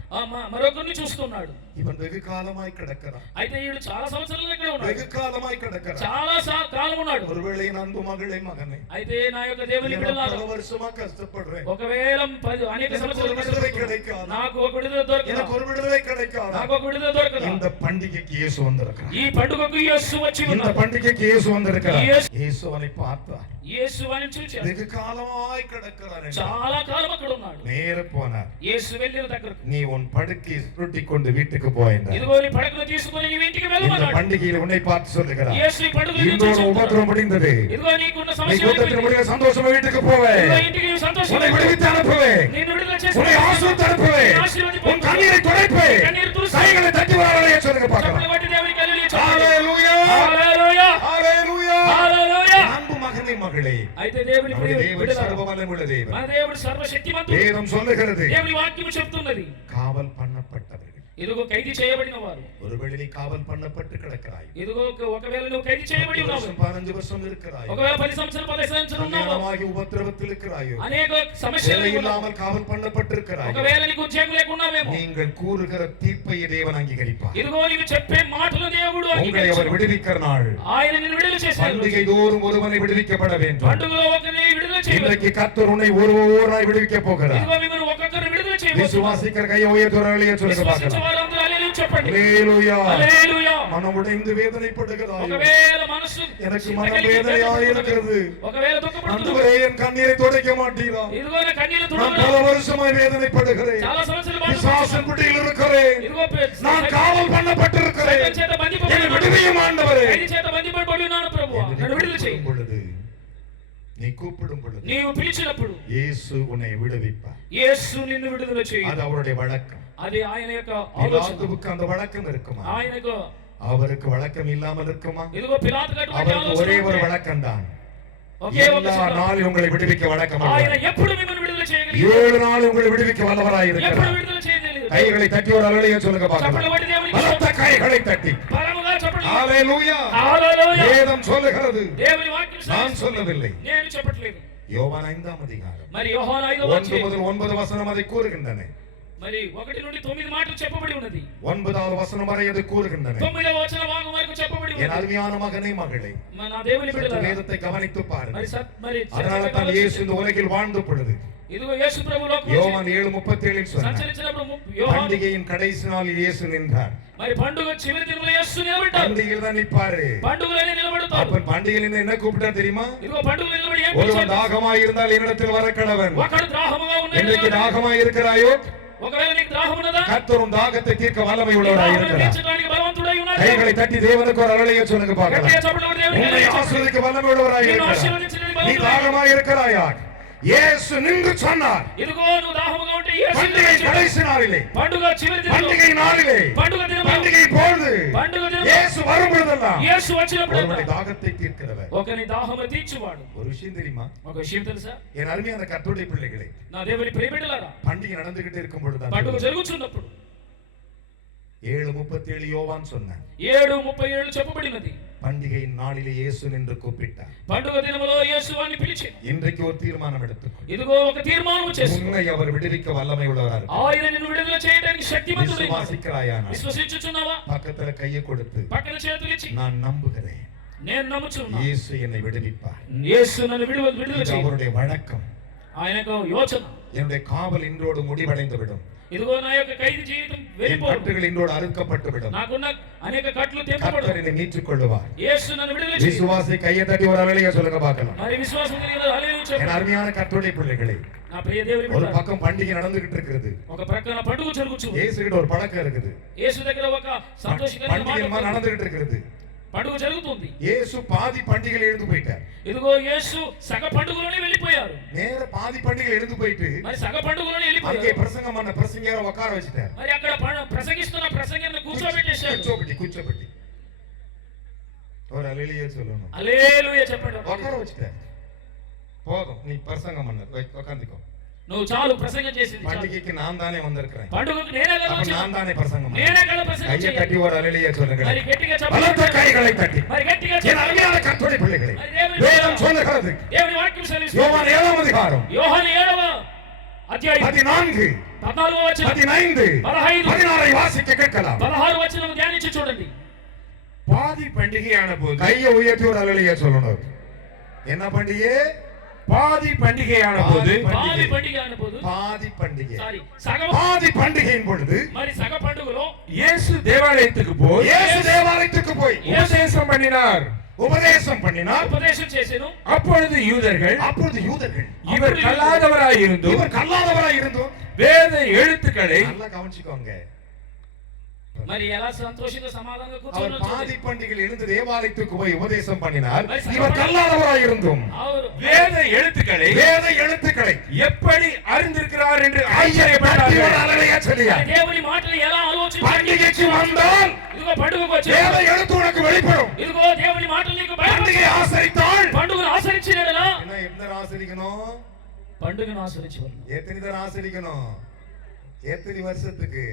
మరొకరిని చూస్తున్నాడు. இவன் வெகு காலமாய் கிடக்கிறான். అయితే ఈడు చాలా సంవత్సరాలు ఇక్కడ ఉన్నాడు, வெகு காலமாய் கிடக்கிறான். చాలా కాలం ఉన్నాడు. ஒருவேளை என் அன்பு மகளே, மகனே, అయితే నా యొక్క దేవుని బిడ్డలారా, பல வருஷமா கஷ்டப்படுறேன். ఒకవేళ అనేక సంవత్సరాలు விடுதலை கிடைக்காது. నాకు ఒక విడుదల దొరకదు, எனக்கு ஒரு விடுதலை கிடைக்காது. నాకు ఒక విడుదల దొరకదు. இந்த பண்டிகைக்கு இயேசு வந்திருக்கிறார். ఈ పండుగకు యేసు వచ్చి இந்த ఉన్నాడు. பண்டிகைக்கு இயேசு வந்திருக்கிறார். இயேசு- இயேசு அவனை பார்த்தார். యేసు అని చూచాడు. வெகு காலமாய் கிடக்கிறார் என்றார். చాలా కాలం అక్కడ ఉన్నాడు. நேர போனார். యేసు వెళ్ళిన దగ్గరకు, நீ உன் படுக்கை சுருட்டி கொண்டு வீட்டுக்கு போ என்றார். ఇదిగో నీ పడకను తీసుకొని నీ ఇంటికి இந்த వెళ్ళమన్నాడు. பண்டிகையில் உன்னை பார்த்து சொல்லுகிறார். యేసు ఈ పండుగను இன்னொரு చూచి உபத்திரம் முடிந்தது. ఇదిగో నీకున్న நீ సమస్య கூட்டத்தில் అయిపోయింది. முடிய சந்தோஷமா வீட்டுக்கு போவே. ఇదిగో ఇంటికి నీవు సంతోషంగా உன்னை விடுவித்து அனுப்புவே. నిన్ను విడుదల உன்னை చేస్తాను. ஆசீர்வதித்து அனுப்புவே. உன் கண்ணீரை துடைப்பே. కన్నీరు తుడుస్తాను. கைகளை தட்டி வரவழைய சொல்லுங்க பார்க்கலாம். చప్పట్లు కొట్టి దేవునికి హల్లెలూయా చెప్పండి. ஹalleluya. హల్లెలూయా, ஹalleluya. హల్లెలూయా. அன்பு மகனே, மகளே, అయితే దేవుని நம்முடைய ప్రియ தேவன் బిడ్డలారా, சர்வவல்லமையுள்ள தேவன். మన దేవుడు సర్వశక్తిమంతుడు. வேதம் சொல்லுகிறது, దేవుని వాక్యం చెప్తున్నది, காவல் பண்ணப்பட்டவர்கள். ఇదిగో ఖైదీ చేయబడిన వారు. ஒருவேளை நீ காவல் பண்ணப்பட்டு கிடக்கிறாய். ఇదిగో ఒకవేళ నువ్వు ఖైదీ చేయబడి 10 ఉన్నావు, வருஷம் 15 வருஷம் இருக்கிறாய். ఒకవేళ 10 సంవత్సరాలు 15 సంవత్సరాలు ఉన్నావు, கல்யாணமாகி உபத்திரவத்தில் இருக்கிறாயோ. అనేక సమస్యలు வேலை ఉన్నావు, இல்லாமல் காவல் பண்ணப்பட்டிருக்கிறாய். ఒకవేళ నీకు ఉద్యోగం లేకున్నావేమో, நீங்கள் கூறுகிற தீர்ப்பையை தேவன் அங்கீகரிப்பார். ఇదిగో నీవు చెప్పే మాటలు దేవుడు உங்களை அவர் అంగీకరించును. விடுவிக்கிற நாள். ఆయన నిన్ను విడుదల చేశాడు. பண்டிகை தோறும் ஒருவனை விடுவிக்கப்பட வேண்டும். పండుగలో ఒకరిని విడుదల చేయవచ్చు. இன்றைக்கு கர்த்தர் உன்னை ஒருவராய் விடுவிக்க போகிறார். ఇదిగో మిమ్మల్ని ఒక్కొక్కరిని విడుదల చేయవచ్చు. விசுவாசிக்கிற கையை உயர்த்துறவர்களையே சொல்லுங்க విశ్వసించే பார்க்கலாம். వారందరూ హల్లెలూయా చెప్పండి. ஹalleluya. హల్లెలూయా. மனம் உடைந்து வேதனைப்படுகிறாய். ఒకవేళ మనసు எனக்கு மனம் வேதனையாய் இருக்கிறது. ఒకవేళ దుఃఖపడుతుంది, ஆண்டவரே, என் கண்ணீரை துடைக்க மாட்டீரா? ఇదిగో నా కన్నీరు நான் తుడవలేదు. பல வருஷமாய் வேதனைப்படுகிறேன். చాలా సంవత్సరాలు பிசாசின் பிடியில் இருக்கிறேன். ఇదిగో நான் காவல் பண்ணப்பட்டிருக்கிறேன். సైతాన్ చేత బంధింపబడి என்னை விடுவியும் ஆண்டவரே. ఖైదీ చేత బంధింపబడి ఉన్నాను ప్రభువా, నన్ను విడుదల చేయి. பொழுது நீ கூப்பிடும் பொழுது నీవు పిలిచినప్పుడు இயேசு உன்னை விடுவிப்பார். యేసు నిన్ను విడుదల చేయి. அது அவருடைய வழக்கம். అది ఆయన యొక్క ఆలోచన. பிலாத்துவுக்கு அந்த வழக்கம் இருக்குமா? ఆయనకు அவருக்கு வழக்கம் இல்லாமல் இருக்குமா? ఇదిగో పిలాతు అటువంటి அவருக்கு ఆలోచన ஒரே ஒரு ఉంటే, வழக்கம் தான். ఒకే ఒక எல்லா సిద్ధాంతం. நாளும் உங்களை விடுவிக்க வழக்கம் ఆయన அல்ல. ఎప్పుడు మిమ్మల్ని విడుదల చేయగలిగాడు, 7 நாள் உங்களை விடுவிக்க வல்லவராய் ఎప్పుడు இருக்கிறார். విడుదల చేయగలిగాడు. கைகளை தட்டி ஒரு அலைய சொல்லுங்க చప్పట్లు பார்க்கலாம். కొట్టి దేవునికి பலத்த கைகளை தட்டி. బలముగా చప్పట్లు. ஹalleluya. హల్లెలూయా. வேதம் சொல்லுகிறது, దేవుని వాక్యం நான் సెలవిస్తుంది. சொல்லவில்லை. నేను చెప్పట్లేదు. யோவான் 5ஆம் அதிகாரம் మరి యోహాను 5వ 1 అధ్యాయం முதல் 9 வசனம் அதை கூறுகின்றன. మరి 1 నుండి 9 మాటలు చెప్పబడి ఉన్నది. 9வது வசனம் வரை அது கூறுகின்றன. 9వ వచన భాగం వరకు చెప్పబడి என் ఉన్నది. அருமையான மகனே, மகளே, నా దేవుని சற்று బిడ్డలారా, வேதத்தை கவனித்து మరి பாருங்கள். మరి அதனால தான் இயேசு இந்த உலகில் வாழ்ந்த பொழுது ఇదిగో యేసు ప్రభు లోకంలో யோவான் 7:37 சொன்னார், సంచరించినప్పుడు యోహాను பண்டிகையின் கடைசி நாளில் இயேசு நின்றார். మరి పండుగ చివరి దినములో యేసు నిలబడ్డాడు. பண்டிகையில் தான் நிற்பாரு. పండుగలోనే నిలబడతాడు. அப்ப பண்டிகையில் என்ன கூப்பிட்டா தெரியுமா? ఇదిగో పండుగలో నిలబడి ఏం ஒருவன் పిలిచాడు? தாகமாய் இருந்தால் என்னிடத்தில் வர கடவன். ఒకడు దాహముగా இன்றைக்கு ఉన్నాడు. தாகமாய் இருக்கிறாயோ? ఒకవేళ నీకు దాహం ఉన్నదా? கர்த்தரும் தாகத்தை தீர்க்க வல்லமை உள்ளவராய் దాహమును இருக்கிறார். తీర్చడానికి బలవంతుడై ఉన్నాడు. கைகளை தட்டி தேவனுக்கு ஒரு அலைய சொல்லுங்க గట్టిగా பார்க்கலாம். చప్పట్లు కొట్టి దేవునికి உன்னை హల్లెలూయా చెప్పండి. ஆசீர்வதிக்க வல்லமை உள்ளவராய் నిన్ను இருக்கிறார். ఆశీర్వదించడానికి நீ బలవంతుడై தாகமாய் இருக்கிறாயா? இயேசு நின்று சொன்னார், ఇదిగో నువ్వు దాహముగా ఉంటే యేసు பண்டிகை నిలబడి கடைசி நாளிலே, పండుగ చివరి దినములో பண்டிகை நாளிலே, పండుగ దినములో பண்டிகை பொழுது పండుగ దినములో இயேசு வரும் பொழுதெல்லாம் యేసు వచ్చినప్పుడు ஒருவனுடைய தாகத்தை தீர்க்கிறவர். ఒకని దాహము తీర్చువాడు. ஒரு விஷயம் தெரியுமா? ఒక విషయం తెలుసా? என் అருமையான கர்த்தருடைய பிள்ளைகளே, నా దేవుని ప్రియబిడ్డలారా, பண்டிகை நடந்துகிட்டு இருக்கும் பொழுது పండుగ జరుగుతున్నప్పుడు 7:37 யோவான் சொன்னார், 7:37 చెప్పబడినది. பண்டிகையின் நாளிலே இயேசு நின்று கூப்பிட்டார். పండుగ దినములో యేసు వారిని పిలిచాడు. இன்றைக்கு ஒரு தீர்மானம் எடுத்துக்கோ. ఇదిగో ఒక తీర్మానం చేసి உன்னை அவர் விடுவிக்க வல்லமை உள்ளவரார். ఆయన నిన్ను విడుదల చేయడానికి శక్తిమంతుడై ఉన్నాడు. விசுவாசிக்கிறாயானால் విశ్వసించుచున్నావా? பக்கத்துல கையை கொடுத்து, పక్కన చేతులు ఇచ్చి நான் நம்புகிறேன், నేను నమ్ముచున్నాను, இயேசு என்னை விடுவிப்பார். యేసు నన్ను విడుదల இது చేయ. அவருடைய வழக்கம். ఆయనకు యోచన, என்னுடைய காவல் இன்றோடு முடிவடைந்து விடும். ఇదిగో నా యొక్క ఖైదీ జీవితం என் వెళ్ళిపోదు. கட்டுகள் இன்றோடு அறுக்கப்பட்டு விடும். నాకున్న అనేక కట్లు கர்த்தர் తెంపబడు. என்னை மீட்டுக் கொள்ளுவார். యేసు నన్ను విడుదల చేయ. விசுவாசி கையை தட்டி ஒரு அலைய சொல்லுங்க பார்க்கலாம். మరి విశ్వాసం కలిగిన హల్లెలూయా என் చెప్పండి. அருமையான கர்த்தருடைய பிள்ளைகளே, నా ప్రియ దేవుని ஒரு బిడ్డ, பக்கம் பண்டிகை நடந்துகிட்டு இருக்குது. ఒక ప్రక్కన పండుగ జరుగుచు. இயேசு கிட்ட ஒரு பழக்கம் இருக்குது. యేసు దగ్గర ఒక సంతోషకరమైన பண்டிகை మాట நடந்துகிட்டு இருக்கிறது. పండుగ జరుగుతుంది. இயேசு பாதி பண்டிகையில் எழுந்து போயிட்டார். ఇదిగో యేసు సగ పండుగలోనే వెళ్ళిపోయారు. நேர பாதி பண்டிகையில் எழுந்து போயிட்டு మరి సగ పండుగలోనే அங்கே వెళ్ళిపోయారు. பிரசங்கம் பண்ண பிரசங்கியார உட்கார வச்சுட்டார். మరి అక్కడ ప్రసంగిస్తున్న ప్రసంగిని కూర్చోబెట్టేశారు. கூச்சப்பட்டி ஒரு அலையிலேயே சொல்லணும். హల్లెలూయా చెప్పండి. உட்கார வச்சுட்டார். போதும், நீ பிரசங்கம் பண்ண உட்காந்துக்கோ. నువ్వు చాలు ప్రసంగం చేసింది చాలు. பண்டிகைக்கு நான் தானே வந்திருக்கிறேன். పండుగకు నేనే కదా அப்ப వచ్చాను. நான் தானே பிரசங்கம் నేనే కదా ప్రసంగం கையை చేయాలి. தட்டி ஒரு அல்லேலூயா சொல்லுங்க. మరి గట్టిగా பலத்த చెప్పండి. கைகளை தட்டி మరి గట్టిగా என் చెప్పండి. அருமையான கர்த்தருடைய பிள்ளைகளே, మరి దేవుని வேதம் சொல்லுகிறது దేవుని వాక్యం సెలవిస్తుంది. யோவான் 7ஆம் அதிகாரம் యోహాను 7వ అధ్యాయం 14 14వ వచనం 15 15 16 வாசிக்க கேட்கலாம். 16 వచనం ధ్యానించి చూడండి. பாதி பண்டிகையான போது கையை உயர்த்தி ஒரு அல்லேலூயா சொல்லணும். என்ன பண்டிகை? பாதி பண்டிகையான போது పాది పండుగ అనబోదు. பாதி பண்டிகை. సారీ సగం. பாதி பண்டிகையின் பொழுது మరి సగ పండుగలో இயேசு தேவாலயத்துக்கு போய் இயேசு தேவாலயத்துக்கு போய் உபதேசம் பண்ணினார். உபதேசம் பண்ணினார். ఉపదేశం చేసెను. அப்பொழுது யூதர்கள் அப்பொழுது யூதர்கள் இவர் கல்லாதவராய் இருந்தும் இவர் கல்லாதவராய் இருந்தும் வேத எழுத்துக்களை நல்லா கவனிச்சுக்கோங்க. మరి ఎలా సంతోషంగా సమాధానంగా அவர் కూర్చొని பாதி பண்டிகையில் இருந்து தேவாலயத்துக்கு போய் உபதேசம் பண்ணினார். మరి இவர் கல்லாதவராய் இருந்தும் అవును. வேத எழுத்துக்களை வேத எழுத்துக்களை எப்படி அறிந்திருக்கிறார் என்று தட்டி ஒரு ஆச்சரியப்பட்டார்கள். அல்லேலூயா சொல்லியா. మరి దేవుని మాటలు ఎలా ఆలోచించాలి? பண்டிகைக்கு வந்தால் ఇదిగో పండుగకు வேத వచ్చావు. எழுத்து உனக்கு வெளிப்படும். ఇదిగో దేవుని మాటలు నీకు பண்டிகை బయటపడతాయి. ஆசரித்தால் పండుగను ఆచరించినడలా என்ன எந்த ஆசரிக்கணும்? పండుగను ఆచరించవాలి. எத்தனை தடவை ஆசரிக்கணும்? எத்தனை வருஷத்துக்கு?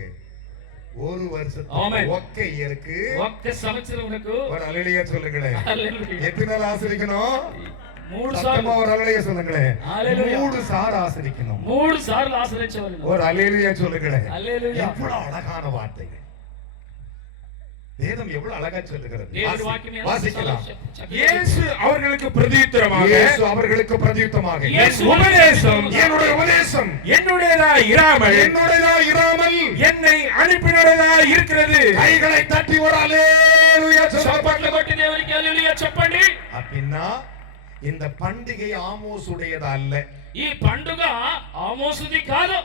ஒரு ஆமென். வருஷத்துக்கு ஒக்க இயருக்கு ఒక్క సంవత్సరమునకు ஒரு அல்லேலூயா சொல்லுங்களேன். హల్లెలూయా. எத்தனை நாள் ஆசரிக்கணும்? 3 சத்தமா సార్లు ஒரு அல்லேலூயா சொல்லுங்களேன். ஹalleluya. 3 சார் ஆசரிக்கணும். 3 సార్లు ఆచరించవాలి. ஒரு அல்லேலூயா சொல்லுங்களேன். హల్లెలూయా. எவ்வளவு அழகான வார்த்தைகள். வேதம் எவ்வளவு அழகா சொல்லுகிறது. దేవుని వాక్యం ఎలా வாசிக்கலாம். చక్కగా இயேசு அவர்களுக்கு பிரதியுத்தரமாக இயேசு அவர்களுக்கு பிரதியுத்தமாக இயேசு உபதேசம் என்னுடைய உபதேசம் என்னுடையதா இராமல் என்னுடையதா இராமல் என்னை அனுப்பினுடையதா இருக்கிறது. கைகளை தட்டி ஒரு அல்லேலூயா చప్పట్లు சொல்லப்பட்ட కొట్టి దేవునికి హల్లెలూయా చెప్పండి. அப்படின்னா இந்த பண்டிகை ஆமோசுடையது அல்ல. ఈ పండుగ ఆమోసుది కాదు.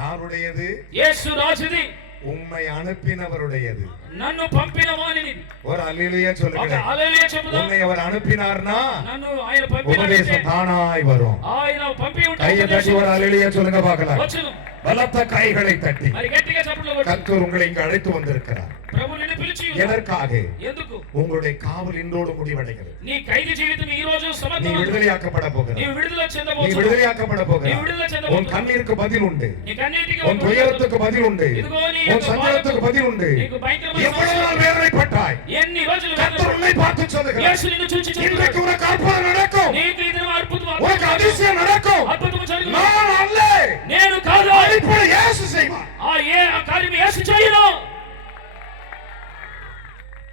யாருடையது? యేసు రాజుది. உம்மை அனுப்பினவருடையது. నన్ను పంపిన వానిది. ஒரு அல்லேலூயா ఒక சொல்லுங்க. హల్లెలూయా చెప్పుదాం. உன்னை அவர் அனுப்பினார்னா నన్ను ఆయన పంపినట్లయితే உபதேசம் தானாய் வரும். ఆయన పంపి ఉంటే கையை தட்டி ஒரு அல்லேலூயா சொல்லுங்க பார்க்கலாம். వచ్చును. பலத்த கைகளை தட்டி మరి గట్టిగా చప్పట్లు కొట్టు. கர்த்தர் உங்களை இங்கு அழைத்து வந்திருக்கிறார். ప్రభు నిన్ను పిలిచి ఉన్నాడు. எதற்காக? ఎందుకు? உங்களுடைய காவல் இன்றோடு முடிவடைகிறது. నీ ఖైదీ జీవితం ఈ రోజు நீ సమాప్తం. விடுதலையாக்கப்பட போகிறாய். నీవు విడుదల நீ చెందబోతున్నావు. விடுதலையாக்கப்பட நீ போகிறாய். விடுதల உன் చెందబోతున్నావు. கண்ணீருக்கு பதில் உண்டு. నీ కన్నీటికి உன் துயரத்துக்கு பதில் உண்டு. ఇదిగో నీ உன் యొక్క சஞ்சலத்துக்கு బాధకు, பதில் உண்டு. నీకు భయంకరమైన எவ்வளவு நாள் வேதனைப்பட்டாய்? ఎన్ని రోజులు கர்த்தர் உன்னை பார்த்து சொல்லுகிறார். యేసు నిన్ను చూచి இன்றைக்கு చెప్తున్నాడు. உனக்கு அற்புதம் நடக்கும். నీకు ఈ దినం అద్భుతం உனக்கு அதிசயம் நடக்கும். అద్భుతం జరుగును. நான் அல்ல, నేను కాదు. இப்படி இயேசு செய்வார். ఆ కార్యం యేసు చేయను.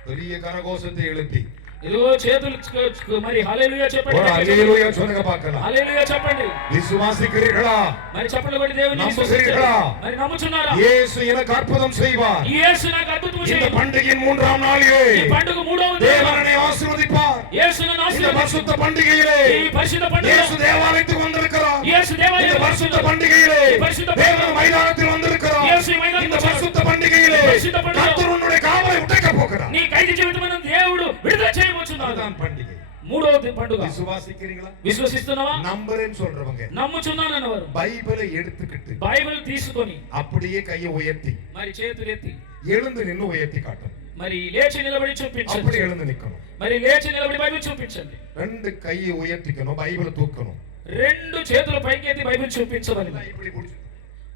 பெரிய கரகோஷத்தை எழுப்பி ఇదిగో చేతులు మరి హల్లెలూయా చెప్పండి. ஒரு அல்லேலூயா சொல்லுங்க பார்க்கலாம். హల్లెలూయా చెప్పండి. விசுவாசிக்கிறீர்களா? మరి చప్పట్లు కొట్టి దేవుని నమ్ముகிறீர்களா? మరి నమ్ముచున్నారా? இயேசு எனக்கு அற்புதம் செய்வார். యేసు నాకు అద్భుతం இந்த చేయను. பண்டிகையின் 3ஆம் நாளிலே ఈ పండుగ 3వ தேவன் என்னை ஆசீர்வதிப்பார். యేసును இந்த ఆశీర్వదించు. பரிசுத்த பண்டிகையிலே ఈ పరిశుద్ధ పండుగ இயேசு தேவாலயத்துக்கு வந்திருக்கிறார். యేసు இந்த దేవాలయం பரிசுத்த பண்டிகையிலே ఈ పరిశుద్ధ தேவன் மைதானத்தில் வந்திருக்கிறார். యేసు ఈ మైదానంలో இந்த பரிசுத்த பண்டிகையிலே ఈ పరిశుద్ధ పండుగ கர்த்தர் உன்னுடைய காவலை உடைக்க போகிறார். నీ ఖైదీ జీవితమును దేవుడు విడుదల చేయబోచున్నాడు. அதுதான் பண்டிகை. 3వ పండుగ. விசுவாசிக்கிறீங்களா? విశ్వసిస్తున్నావా? நம்புறேன்னு சொல்றவங்க నమ్ముచున్నానన్నవారు பைபிளை எடுத்துக்கிட்டு బైబిల్ తీసుకొని அப்படியே கையை உயர்த்தி మరి చేతులెత్తి எழுந்து நின்னு உயர்த்தி காட்டணும். మరి లేచి నిలబడి அப்படி చూపించండి. எழுந்து நிக்கணும். మరి లేచి నిలబడి బైబిల్ చూపించండి. 2 கையை உயர்த்திக்கணும், பைபிளை தூக்கணும். 2 చేతులు పైకెత్తి బైబిల్ చూపించవాలి. இப்படி பிடிச்சு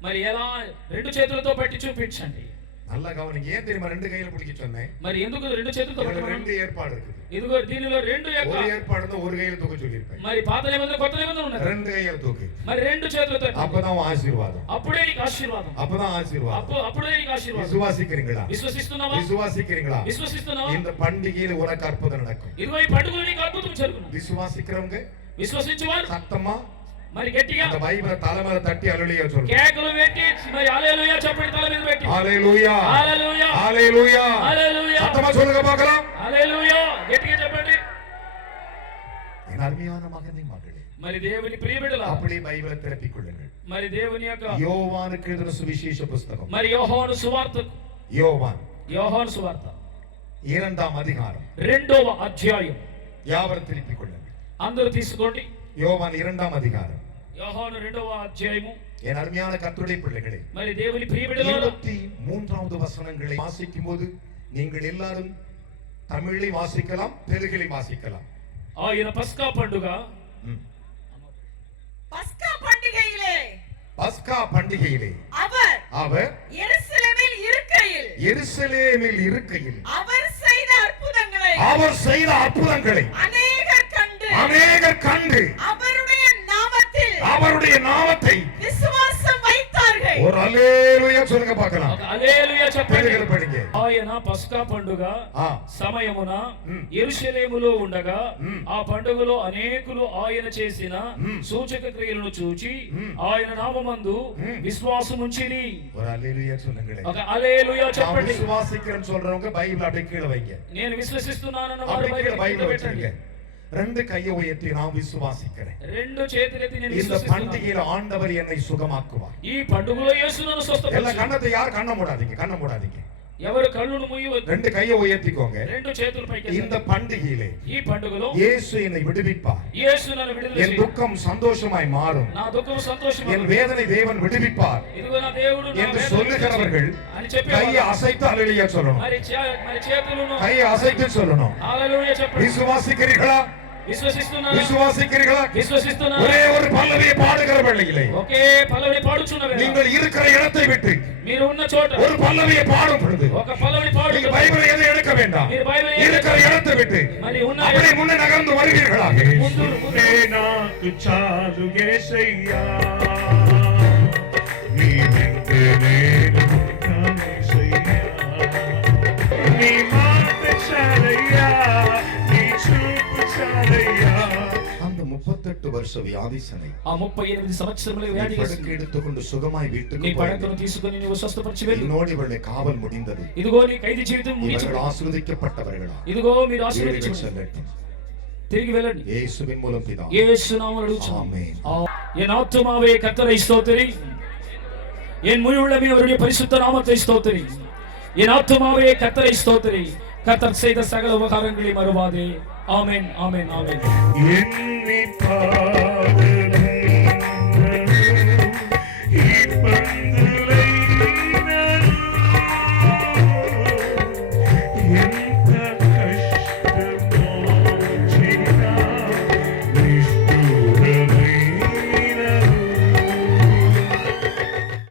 మరి ఎలా 2 చేతులతో పట్టి చూపించండి. நல்லா கவனிங்க. ஏன் தெரியுமா 2 கையில பிடிக்க சொன்னேன்? మరి ఎందుకు 2 చేతులతో இதுல పట్టమన్నాను? 2 ஏற்பாடு இருக்குது. ఇదిగో దీనిలో 2 ஒரு ஏற்பாடு தான் ஒரு கையில தூக்க சொல்லியிருப்பேன். మరి పాత నిబంధన కొత్త నిబంధన ఉన్నది. 2 கையில தூக்கு. మరి 2 చేతులతో அப்பதான் உன் ஆசீர்வாதம். అప్పుడే నీకు ఆశీర్వాదం. அப்பதான் ஆசீர்வாதம். అప్పుడే నీకు ఆశీర్వాదం. விசுவாசிக்கிறீங்களா? విశ్వసిస్తున్నావా? விசுவாசிக்கிறீங்களா? విశ్వసిస్తున్నావా? இந்த பண்டிகையில உனக்கு அற்புதம் நடக்கும். ఇదిగో ఈ పండుగలో నీకు అద్భుతం జరుగును. விசுவாசிக்கிறவங்க విశ్వసించువారు சத்தமா మరి గట్టిగా அந்த பைபிளை தலைமையில தட்டி அல்லேலூயா சொல்லுங்க. కేకలు పెట్టి మరి హల్లెలూయా చెప్పండి. తల మీద పెట్టి ஹalleluya, హల్లెలూయా, ஹalleluya, హల్లెలూయా, சத்தமா சொல்லுங்க பார்க்கலாம். హల్లెలూయా గట్టిగా చెప్పండి. என் அருமையான மகனே மகளே, మరి దేవుని ప్రియబిడ్డలారా அப்படியே பைபிளை திறப்பிக் கொள்ளுங்கள். మరి దేవుని యొక్క யோவானுக்கு எழுதின சுவிசேஷ புஸ்தகம். మరి యోహాను సువార్త யோவான் 2ஆம் அதிகாரம் 2వ అధ్యాయం. யாவரும் திருப்பிக் கொள்ளுங்கள். అందరూ తీసుకోండి. யோவான் 2ஆம் அதிகாரம். యోహాను 2వ అధ్యాయము. என் அருமையான கர்த்தருடைய பிள்ளைகளே, మరి దేవుని ప్రియబిడ్డలారా 23வது வசனங்களை வாசிக்கும் போது நீங்கள் எல்லாரும் தமிழை வாசிக்கலாம், தெலுங்கிலை வாசிக்கலாம். ఆయన పస్కా పండుగ ம். பஸ்கா பண்டிகையில் பஸ்கா பண்டிகையிலே அவர் எருசலேமில் இருக்கையில் அவர் செய்த அற்புதங்களை அநேகர் கண்டு அவருடைய நாமத்தை விசுவாசம் வைத்தார்கள். ஒரு அல்லேலூயா சொல்லுங்க பார்க்கலாம். அல்லேலூயா చెప్పండి. படிங்க. ఆయన పస్కా పండుగ సమయమున యెరూషలేములో ఉండగా ఆ పండుగలో అనేకులు ఆయన చేసిన సూచక క్రియలను చూచి ఆయన నామమందు విశ్వాసం ఉంచిరి. ஒரு அல்லேலூயா சொல்லுங்களே. ఒక அல்லேலూயா చెప్పండి. విశ్వాసిக்கிறேன்னு சொல்றவங்க பைபிள் அப்படியே கீழ வைங்க. నేను విశ్వసిస్తున్నానన్న వారు బైబిల్ పెట్టండి. ரெண்டு கையை உயர்த்தி நான் விசுவாசிக்கிறேன். రెండు చేతులెత్తి నేను இந்த విశ్వసిస్తున్నాను. பண்டிகையில் ஆண்டவர் என்னை சுகமாக்குவார். ఈ పండుగలో యేసు నన్ను స్వస్థపరచును. எல்லா கண்ணத்தை யார் கண்ண மூடாதீங்க, கண்ண மூடாதீங்க. ఎవరు కళ్ళును మూయవద్దు. ரெண்டு கையை உயர்த்திக்கோங்க. రెండు చేతులు పైకి. இந்த பண்டிகையிலே ఈ పండుగలో இயேசு என்னை விடுவிப்பார். యేసు నన్ను విడుదల என் துக்கம் சந்தோஷமாய் மாறும். నా దుఃఖం సంతోషమాయి. என் வேதனை தேவன் விடுவிப்பார் ఇదిగో నా దేవుడు నా என்று వేదన சொல்லுகிறவர்கள் అని చెప్పి கையை அசைத்து அல்லேலூயா சொல்லணும். మరి చేతులను கையை அசைத்து சொல்லணும். హల్లెలూయా చెప్పండి. விசுவாசிக்கிறீர்களா? విశ్వసిస్తున్నారా? விசுவாசிக்கிறீர்களா? విశ్వసిస్తున్నారా? ஒரே ஒரு பல்லவியை பாடுகிற வேளையிலே ఒకే పల్లవిని పాడుచున్న వేళ நீங்கள் இருக்கிற இடத்தை விட்டு మీరు ఉన్న చోట ஒரு பல்லவியை பாடும் பொழுது ఒక పల్లవిని நீங்க పాడుచున్న பைபிளை எதை எடுக்க வேண்டாம். మీరు బైబిల్ இருக்கிற இடத்தை விட்டு మరి ఉన్న அப்படியே முன்னே நகர்ந்து வருவீர்களாக. ముందు నాకు చాలు యేసయ్యా నీ వెంట నేను ఉంటాను యేసయ్యా నీ మాట చాలయ్యా నీ చూపు చాలయ్యా. அந்த 38 வருஷ வியாதிசனை ఆ 38 సంవత్సరముల వ్యాధి படுக்கை எடுத்துக்கொண்டு சுகமாய் నీ வீட்டுக்கு పడకను తీసుకొని నీవు స్వస్థపరిచి వెళ్ళు. என்னோடு இவளுடைய காவல் முடிந்தது. ఇదిగో నీ ఖైదీ జీవితం ముగిసింది. இவர்கள் ஆசீர்வதிக்கப்பட்டவர்களா? ఇదిగో మీరు வீடுகள் ఆశీర్వదించబడి செல்லட்டும். తిరిగి వెళ్ళండి. இயேசுவின் மூலம் பிதா. యేసు నామములో అడుగుచున్నాను. ஆமென். என் ஆத்துமாவே கர்த்தரை ஸ்தோத்திரி, என் முழு உள்ளமே அவருடைய பரிசுத்த நாமத்தை ஸ்தோத்திரி. என் ஆத்துமாவே கர்த்தரை ஸ்தோத்திரி, கர்த்தர் செய்த சகல உபகாரங்களை மறவாதே. ஆமென், ஆமென், ஆமென். எண்ணி பாரு